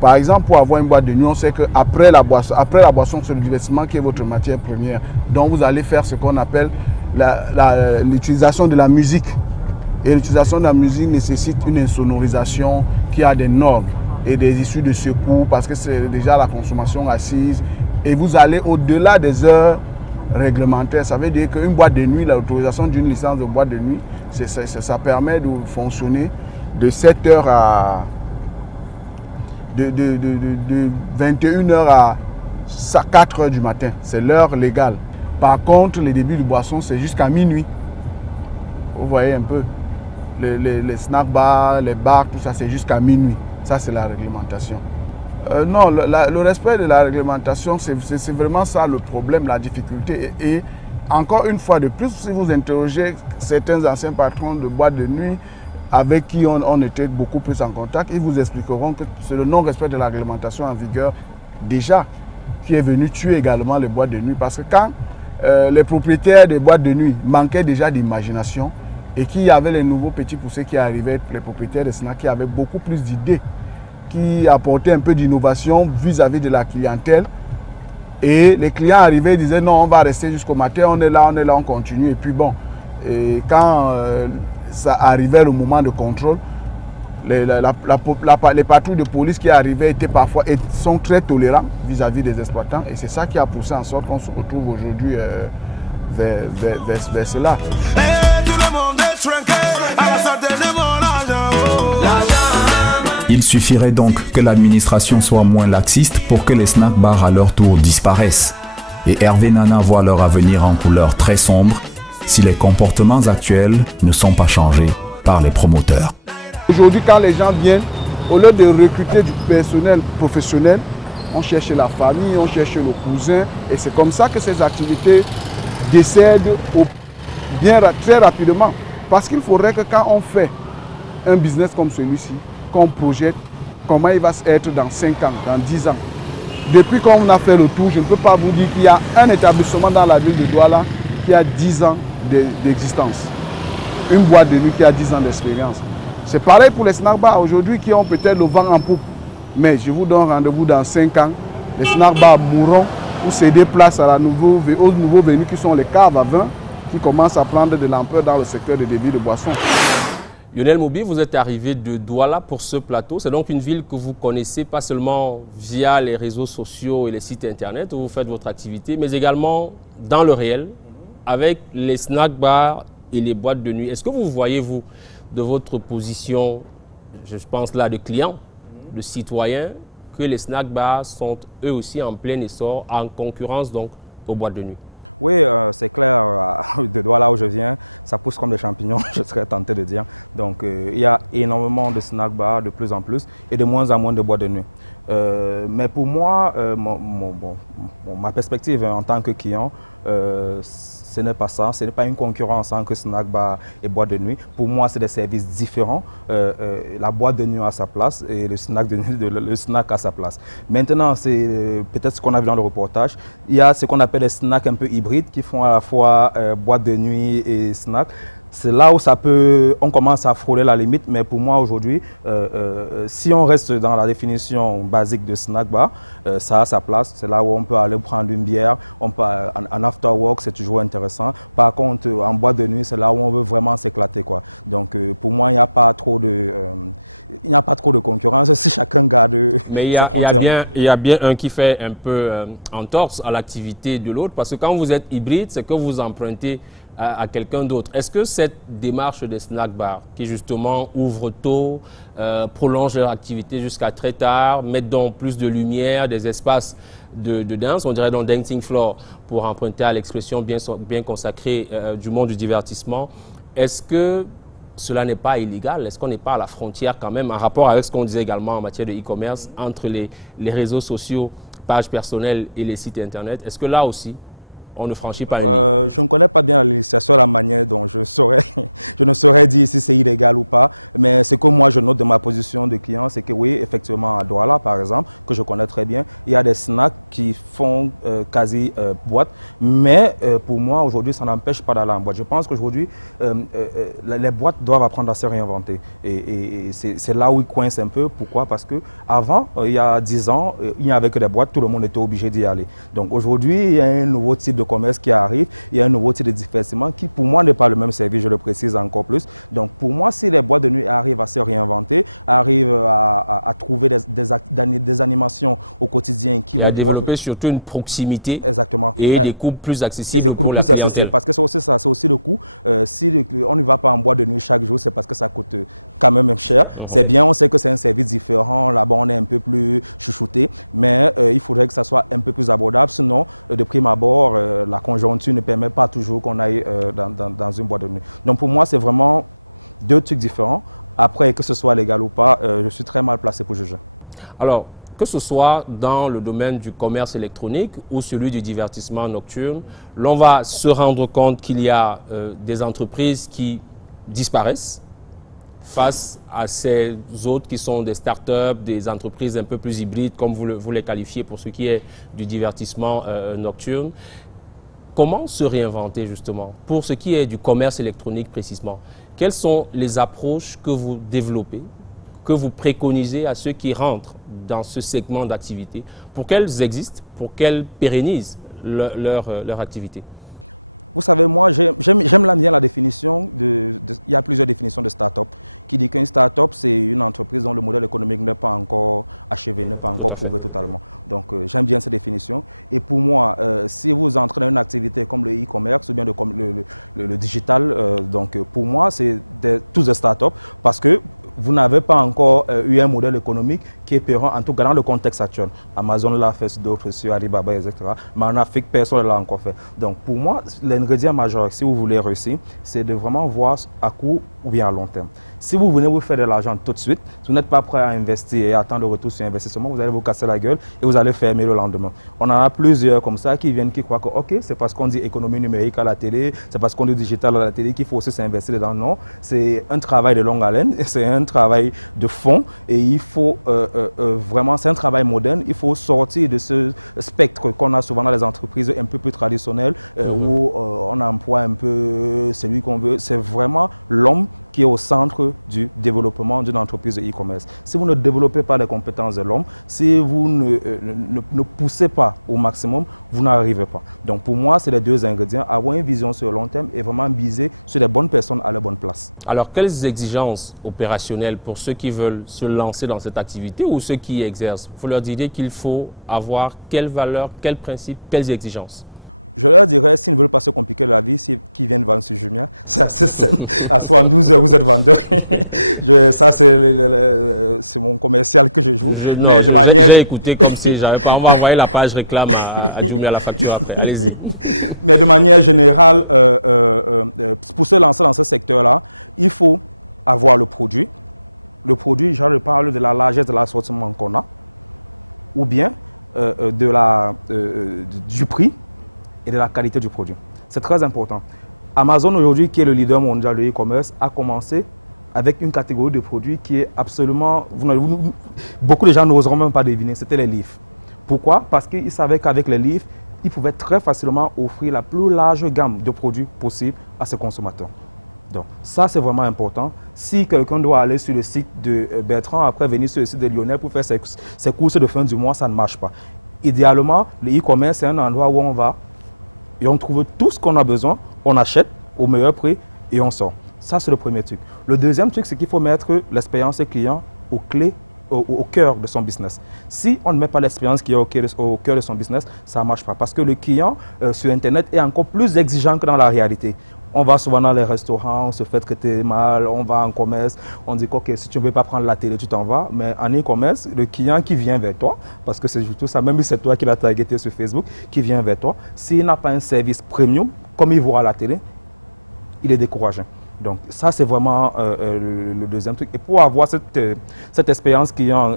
Par exemple, pour avoir une boîte de nuit, on sait qu'après la boisson, c'est le divertissement qui est votre matière première. Donc, vous allez faire ce qu'on appelle l'utilisation de la musique. Et l'utilisation de la musique nécessite une insonorisation qui a des normes et des issues de secours parce que c'est déjà la consommation assise. Et vous allez au-delà des heures réglementaires. Ça veut dire qu'une boîte de nuit, l'autorisation d'une licence de boîte de nuit, ça permet de fonctionner de 7h à... de 21h à 4h du matin. C'est l'heure légale. Par contre, les débuts de boisson, c'est jusqu'à minuit. Vous voyez un peu. Les snack bars, les bars, tout ça, c'est jusqu'à minuit. Ça, c'est la réglementation. Non, le respect de la réglementation, c'est vraiment ça le problème, la difficulté. Et encore une fois de plus, si vous interrogez certains anciens patrons de boîtes de nuit, avec qui on était beaucoup plus en contact, ils vous expliqueront que c'est le non-respect de la réglementation en vigueur déjà qui est venu tuer également les boîtes de nuit. Parce que quand les propriétaires des boîtes de nuit manquaient déjà d'imagination et qu'il y avait les nouveaux petits poussés qui arrivaient, les propriétaires des snacks qui avaient beaucoup plus d'idées, qui apportaient un peu d'innovation vis-à-vis de la clientèle. Et les clients arrivaient et disaient non, on va rester jusqu'au matin, on est là, on continue. Et puis bon, et quand... ça arrivait le moment de contrôle, les patrouilles de police qui arrivaient sont très tolérants vis-à-vis des exploitants et c'est ça qui a poussé en sorte qu'on se retrouve aujourd'hui vers cela. Il suffirait donc que l'administration soit moins laxiste pour que les snack bars à leur tour disparaissent. Et Hervé Nana voit leur avenir en couleur très sombre si les comportements actuels ne sont pas changés par les promoteurs. Aujourd'hui, quand les gens viennent, au lieu de recruter du personnel professionnel, on cherche la famille, on cherche le cousin. Et c'est comme ça que ces activités décèdent très rapidement. Parce qu'il faudrait que quand on fait un business comme celui-ci, qu'on projette comment il va être dans 5 ans, dans 10 ans. Depuis qu'on a fait le tour, je ne peux pas vous dire qu'il y a un établissement dans la ville de Douala qui a 10 ans d'existence. Une boîte de nuit qui a 10 ans d'expérience. C'est pareil pour les snack bars aujourd'hui qui ont peut-être le vent en poupe. Mais je vous donne rendez-vous dans 5 ans. Les snack bars mourront pour céder place aux nouveaux venus qui sont les caves à vin qui commencent à prendre de l'ampleur dans le secteur des débits de boissons. Lionel Moubi, vous êtes arrivé de Douala pour ce plateau. C'est donc une ville que vous connaissez pas seulement via les réseaux sociaux et les sites internet où vous faites votre activité, mais également dans le réel. avec les snack bars et les boîtes de nuit, est-ce que vous voyez, vous, de votre position, je pense là de client, de citoyen, que les snack bars sont eux aussi en plein essor, en concurrence donc aux boîtes de nuit? Oui, c'est clair, de là où je viens, ça pousse comme des champignons, je serais tenté de dire. Donc il y a énormément de snack bars de plus en plus et de moins en moins de boîtes de nuit. Mais pour moi, ma perspective en tant que client, ce n'est pas ça, ce n'est pas une concurrence entre snack bar et boîte de nuit. Pour moi, c'est des services différents. La boîte de nuit a sa place et le snack de nuit, le snack a sa place. Maintenant, c'est peut-être ce qu'on a vu dans le reportage. Il y a ce qu'on appelle des snacks un peu hybrides qui font à la fois boîte de nuit et snack. C'est là où on commence à frôler la limite, mais pour moi aujourd'hui, si on reste dans la définition basique de snack bar, ça a sa place. C'est là où on peut aller prendre une bière, en after work, c'est toujours intéressant. Par contre, en boîte de nuit, c'est là où on veut vraiment s'éclater, quoi. Donc pour moi, il n'y a pas trop de concurrence si chacun garde mais sa frontière. Il y a bien un qui fait un peu entorse à l'activité de l'autre, parce que quand vous êtes hybride, c'est que vous empruntez à quelqu'un d'autre. Est-ce que cette démarche des snack bars, qui justement ouvrent tôt, prolongent leur activité jusqu'à très tard, mettent donc plus de lumière, des espaces de danse, on dirait dans dancing floor, pour emprunter à l'expression bien consacrée du monde du divertissement, est-ce que cela n'est pas illégal? Est-ce qu'on n'est pas à la frontière quand même, en rapport avec ce qu'on disait également en matière de e-commerce, entre les réseaux sociaux, pages personnelles et les sites internet? Est-ce que là aussi, on ne franchit pas une... Je ne connais pas bien la législation, la manière dont je ne saurais dire si c'est illégal ou pas, mais ce que moi je note de ma position de client, c'est que oui, effectivement, à Douala par exemple, que je connais très bien, il y a des snacks qui font quasi boîte, mais pour moi aujourd'hui, ça n'empêche pas d'aller en boîte. Je pense qu'aujourd'hui, les boîtes doivent apprendre à se réinventer et c'est là où ils coincent un peu. Pourquoi? Parce qu'avant, il y a 10 ans, il n'y avait que des boîtes, tout le monde était obligé d'y aller. Donc aujourd'hui, il y a un nouveau type de commerce qui arrive, il y a un nouveau type de divertissement qui pour moi n'est pas le même service, je le précise encore plus. Donc pour moi, si les boîtes de nuit arrivent à se réinventer, arrivent à trouver des animations au quotidien qui vont développer surtout une proximité. Exactement. Et des coûts plus accessibles pour la clientèle. clientèle. Parce que c'est aussi ça, c'est aussi le coût. Si on ne va pas en boîte de nuit chaque jour, c'est parce que ça coûte quand même cher. C'est bien, on sait que c'est un service différent, là-bas on est un peu plus chouchouté, mais il faudrait que ça soit un peu plus abordable, sinon de prime abord, la conjoncture ne permet pas toujours qu'on aille dans une boîte de nuit. Donc pour moi, c'est vraiment deux trucs différents. Après, que ce soit légal ou pas, je suis très mal placé pour juger. Alors, que ce soit dans le domaine du commerce électronique ou celui du divertissement nocturne, l'on va se rendre compte qu'il y a des entreprises qui disparaissent face à ces autres qui sont des startups, des entreprises un peu plus hybrides, comme vous les qualifiez pour ce qui est du divertissement nocturne. Comment se réinventer justement pour ce qui est du commerce électronique précisément? Quelles sont les approches que vous développez, que vous préconisez à ceux qui rentrent dans ce segment d'activité pour qu'elles existent, pour qu'elles pérennisent leur activité? Vous savez, moi, j'aime bien la définition il y a plusieurs définitions de start-up qui dit qu'une start-up, c'est une entreprise dont le modèle économique n'est pas encore achevé, n'est pas encore prouvé totalement. Donc, j'aime bien cette définition. Et pour moi, si vous entrez dans une activité comme le e-commerce ou bien le digital, donc pour moi, c'est tous des start-up parce que vous n'avez pas encore eu un modèle économique qui est pérenne, en tout cas dans le contexte actuel. Amazon l'a fait, d'autres sur Alibaba, etc. Mais en Afrique, personne ne l'a encore fait. Donc pour moi, l'ingrédient majeur, si vous voulez réussir, c'est de vraiment voir à court ou bien à long terme. Si vous venez vous faire de l'argent tout de suite, si vous n'êtes pas prêt à investir et à attendre le retour sur investissement, vous allez vous casser la gueule et vous allez fermer le lendemain. On en a plusieurs comme ça qui viennent, qui croient que ok, c'est parce qu'on dit économie numérique à la télé, c'est parce qu'on dit digital à la télé qu'il faut aussi s'investir dedans. Non, c'est un travail de longue haleine, c'est un travail de fond et il faut vraiment, c'est un travail moderne, il faut sortir de ce spectre qu'on a souvent dans les entreprises un peu plus traditionnelles où on emploie un peu celui qu'on veut. C'est vraiment l'homme qui est au centre du développement d'une entreprise de e-commerce. Si vous ne développez pas les compétences de l'homme, si vous ne poussez pas au maximum, vous n'arrivez pas. Donc pour moi, c'est les deux ingrédients, avoir une vision sur le long terme et vraiment viser sur les bonnes personnes à la bonne place. Alors, quelles exigences opérationnelles pour ceux qui veulent se lancer dans cette activité ou ceux qui y exercent? Vous leur direz qu'il faut avoir quelles valeurs, quels principes, quelles exigences? Je leur dirais, s'ils ne veulent pas se compliquer la vie, qu'ils viennent vendre sur Jumia, c'est assez simple. À 72 heures, vous êtes vendeur. Ça, c'est mon commercial que je joue. Mais de manière... J'ai écouté comme si j'avais pas... On va envoyer la page réclame à Jumia la facture après. Allez-y. Mais de manière générale, pour se lancer dans ce secteur-là, il faut avoir le produit. Le produit, je parle de la largesse de l'assortiment qu'on a, ou bien du prix et de la qualité du produit. C'est très important. Amazon aujourd'hui, qui est le leader mondial de e-commerce, a commencé avec une catégorie de produits qui est absolument... Beaucoup de gens n'oseront même pas deviner, c'était les livres. Pourquoi? Parce qu'ils savaient qu'avec les livres, ils pouvaient très facilement offrir la plus large gamme de produits possible à ses consommateurs. Donc, ça, c'est vraiment important. Si quelqu'un doit aller sur le site de Bertrand, après venir sur le site de Lionel pour faire ses courses de fin du mois, ça ne marche pas. Idéalement, le e-commerce, c'est un endroit où on va et on trouve tout ce qu'on a besoin, on achète au meilleur prix et on sort. Ça, c'est le premier truc. Le deuxième truc, c'est qu'il faut mettre l'expérience client au cœur de son business. Si on ne met pas l'expérience client au cœur de son business, ça ne marche pas. Parce que le client sur Internet est encore plus exigeant que dans la réalité. On va souvent dans les restaurants, on se fait traiter mal, on va en commerce, on dit que si tu ne veux pas prendre la télé, tu t'en vas. Mais en e-commerce, le client qui vient vers toi, parce que c'est tout ça, même si c'est toi qui l'as targeté sur Facebook, qui vient vers toi, s'il n'a pas un service premium, comme il voit à la télé, il est découragé. Donc ça, c'est vraiment le deuxième truc. Et pour avoir cette expérience client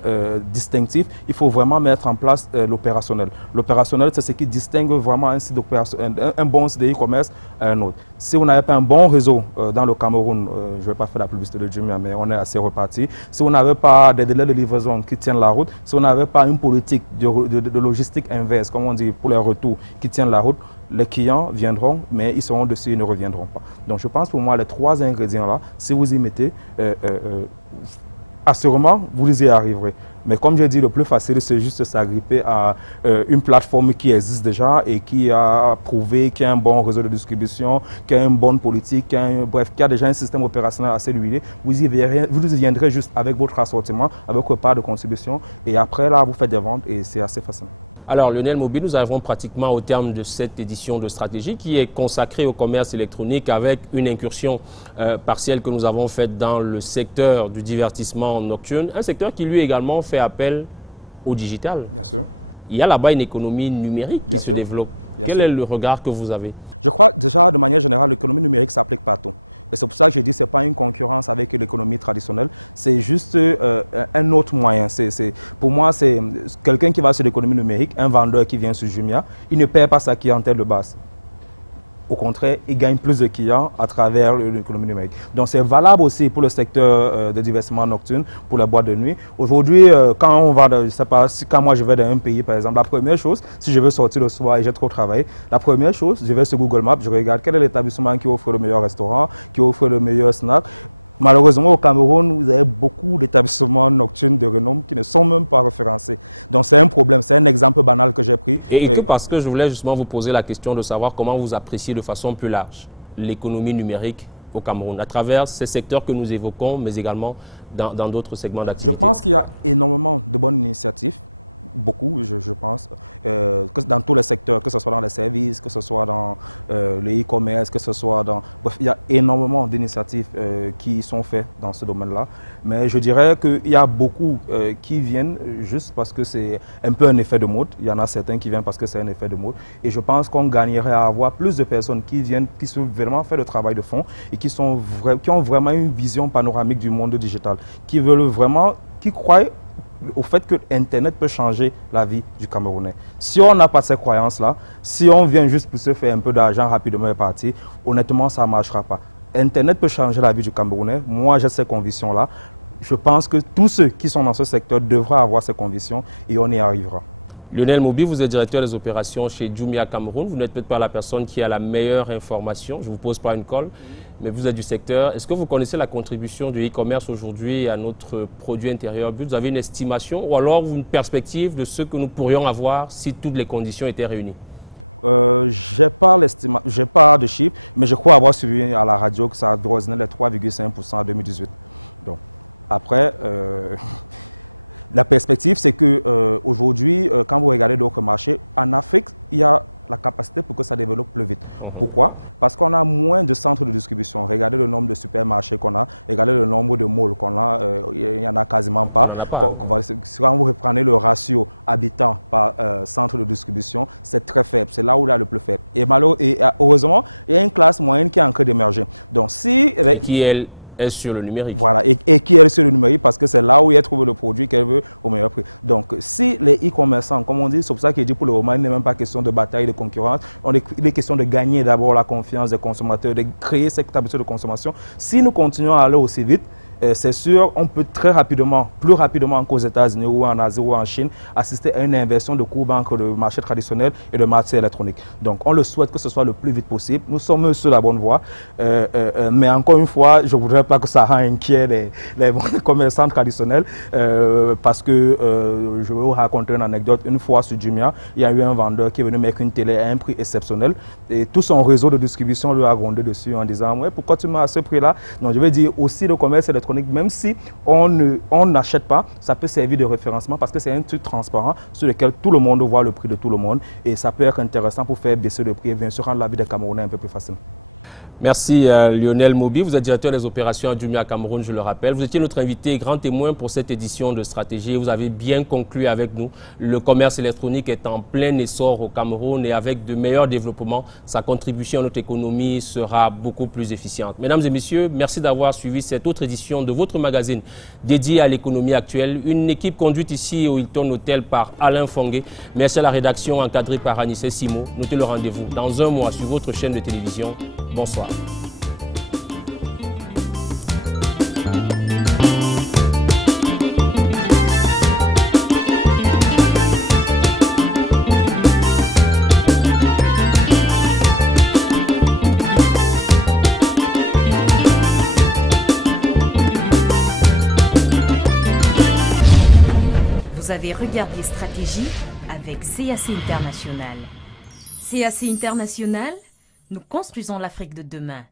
distinctive, il faut vraiment mettre en place l'opérationnel. L'opérationnel, c'est ce qui distingue vraiment un bon site de e-commerce à un autre. Si vous n'avez pas un bon réseau dans le Cameroun, je ne vais pas faire la publicité de Jumia, mais on est assez reparti. Si vous n'avez pas des délais de livraison qui tiennent la route, si vous n'avez pas une politique de logistique inverse, comme on dit, pour les retours qui tiennent la route, les clients viendront, mais ils seront dessus et ne reviendront pas. Donc je pense pour moi, les trois ingrédients-là, si vous y mettez, assurément, vous y arriverez. Mais comme j'ai dit, le plus facile, c'est juste s'agripper à une plateforme qui existe déjà et qui a prouvé qu'il y a un bon réseau de distribution, qu'il y a une bonne politique, qu'il y a déjà un système opérationnel assez huilé. Vous y viendrez juste avec votre assortiment, avec votre part de contribution et après, là, vous faites des ventes et c'est assez facile. Alors, Lionel Mobile, nous arrivons pratiquement au terme de cette édition de Stratégie qui est consacrée au commerce électronique avec une incursion partielle que nous avons faite dans le secteur du divertissement nocturne, un secteur qui lui également fait appel au digital. Bien sûr. Il y a là-bas une économie numérique qui se développe. Quel est le regard que vous avez? Je crois déjà, de manière générale, l'économie numérique s'applique partout. Et c'est pour ça que je dis que ce n'est pas une concurrence avec l'économie traditionnelle, c'est juste un autre moyen. Pour moi, c'est quelqu'un qui va sur l'économie numérique, un vendeur qui vient sur Jumia, il ne perd pas sa clientèle de base. Au contraire, il gagne plus de clients à travers l'économie numérique. Donc, c'est valable aussi pour le secteur de divertissement nocturne, pour la boîte de nuit. Aujourd'hui, quand on va, je sais pas, quand moi je vais dans un pays, par exemple, la première chose, si je veux sortir le soir et j'ai trop travaillé, la première chose, je vais sur Google Maps, je regarde quel est l'établissement qui offre le meilleur restaurant, qui offre le meilleur snack. Malheureusement, au Cameroun, vous avez beaucoup d'établissements nocturnes de renom qui ne sont même pas référencés. Donc, c'est un problème. C'est un exemple banal que j'ai pris. Et parce que je voulais justement vous poser la question de savoir comment vous appréciez de façon plus large l'économie numérique au Cameroun, à travers ces secteurs que nous évoquons, mais également dans d'autres segments d'activité. Je pense qu'il y a énormément de bonnes initiatives. Beaucoup, je pense, dans tous les secteurs, que ce soit dans les services, que ce soit dans le e-commerce, que ce soit dans... Bref, il y a énormément d'initiatives qui sont faites dans ce domaine-là. Mais je dirais qu'il y a beaucoup qui viennent juste parce que c'est un peu un effet de mode. Il y en a certains qui viennent parce que c'est un effet de mode. Et je pense qu'on gagnerait à avoir plus de personnes qui viennent, qui sont vraiment fait le travail de fond et qui ont vraiment une vision panoramique du monde digital, qui veulent vraiment, qui croient au fait que Internet peut changer la vie du Camerounais. Si on n'a pas ces croyances-là, si on vient juste pour se faire un peu d'argent rapidement et partir, honnêtement, ça ne marchera pas. Internet peut changer la vie du Camerounais. Moi, j'ai ces convictions-là. Je pense que tous ceux qui sont dans ce secteur devraient avoir ces convictions et on y arrivera. Lionel Mobile, vous êtes directeur des opérations chez Jumia Cameroun. Vous n'êtes peut-être pas la personne qui a la meilleure information. Je ne vous pose pas une colle, mais vous êtes du secteur. Est-ce que vous connaissez la contribution du e-commerce aujourd'hui à notre produit intérieur brut? Vous avez une estimation ou alors une perspective de ce que nous pourrions avoir si toutes les conditions étaient réunies? Je n'ai pas de chiffres, mais je crois avoir suivi à la radio que ça a avoisiné les 3,5% en 2018. Donc, après... La perspective, c'est qu'aujourd'hui, quand vous regardez d'autres marchés, en Afrique, il y a la capacité pour que ça développe plus vite. Pourquoi? Parce qu'on a moins de centres de distribution. Regardez le nombre de supermarchés qu'on a, regardez le nombre de malls qu'on a, il n'y en a quasiment pas. Quand vous reprenez le ratio habitants par centre de distribution, c'est très faible. C'est là où il y a le plus faible. Et heureusement, il y a une classe moyenne qui est en train d'émerger. Donc si... Qui elle est sur le numérique. Voilà, et qui est sur le numérique parce que c'est là où elle trouve le produit qu'elle veut au meilleur prix. Donc, si les e-commerçants, comme on dit, c'est pour ça qu'il dit pour le moment, il n'est même pas question de bataille de concurrence, il est question de gagner d'abord la confiance des consommateurs, de créer cette habitude de consommation. Si nous continuons à aller aussi vite, c'est sûr, on peut très rapidement, plus rapidement qu'aux États-Unis ou en Asie ou en Chine, assister à une inversion de courbe entre le marché traditionnel et le marché électronique. Donc, on le souhaite que ce soit le plus vite possible. Nous sommes sur la bonne voie. Mais encore une fois, je ne voudrais pas que ça rende inquiet les commerçants traditionnels parce que je vais vous raconter une anecdote. Une fois sur Jumia, il y a eu un vendeur qui est venu mettre une télé à un prix exceptionnel et tout son réseau de distribution lui a grondé dessus en disant « Ouais, pourquoi tu mets à ce prix-là » Donc, je vais dire aussi le commerce électronique, même si on n'achète pas, ça peut servir de référencement parce que c'est un truc transparent sur lequel tout le monde voit le prix de tout le monde et ça peut être intéressant pour faire baisser le prix et bien sûr rendre la vie des Camerounais un peu plus facile. Merci Lionel Mobi, vous êtes directeur des opérations à Jumia Cameroun, je le rappelle. Vous étiez notre invité grand témoin pour cette édition de Stratégie. Vous avez bien conclu avec nous. Le commerce électronique est en plein essor au Cameroun et avec de meilleurs développements, sa contribution à notre économie sera beaucoup plus efficiente. Mesdames et messieurs, merci d'avoir suivi cette autre édition de votre magazine dédié à l'économie actuelle. Une équipe conduite ici au Hilton Hotel par Alain Fongué. Merci à la rédaction encadrée par Anissé Simo. Notez le rendez-vous dans un mois sur votre chaîne de télévision. Bonsoir. Vous avez regardé Stratégie avec CAC International. CAC International, nous construisons l'Afrique de demain.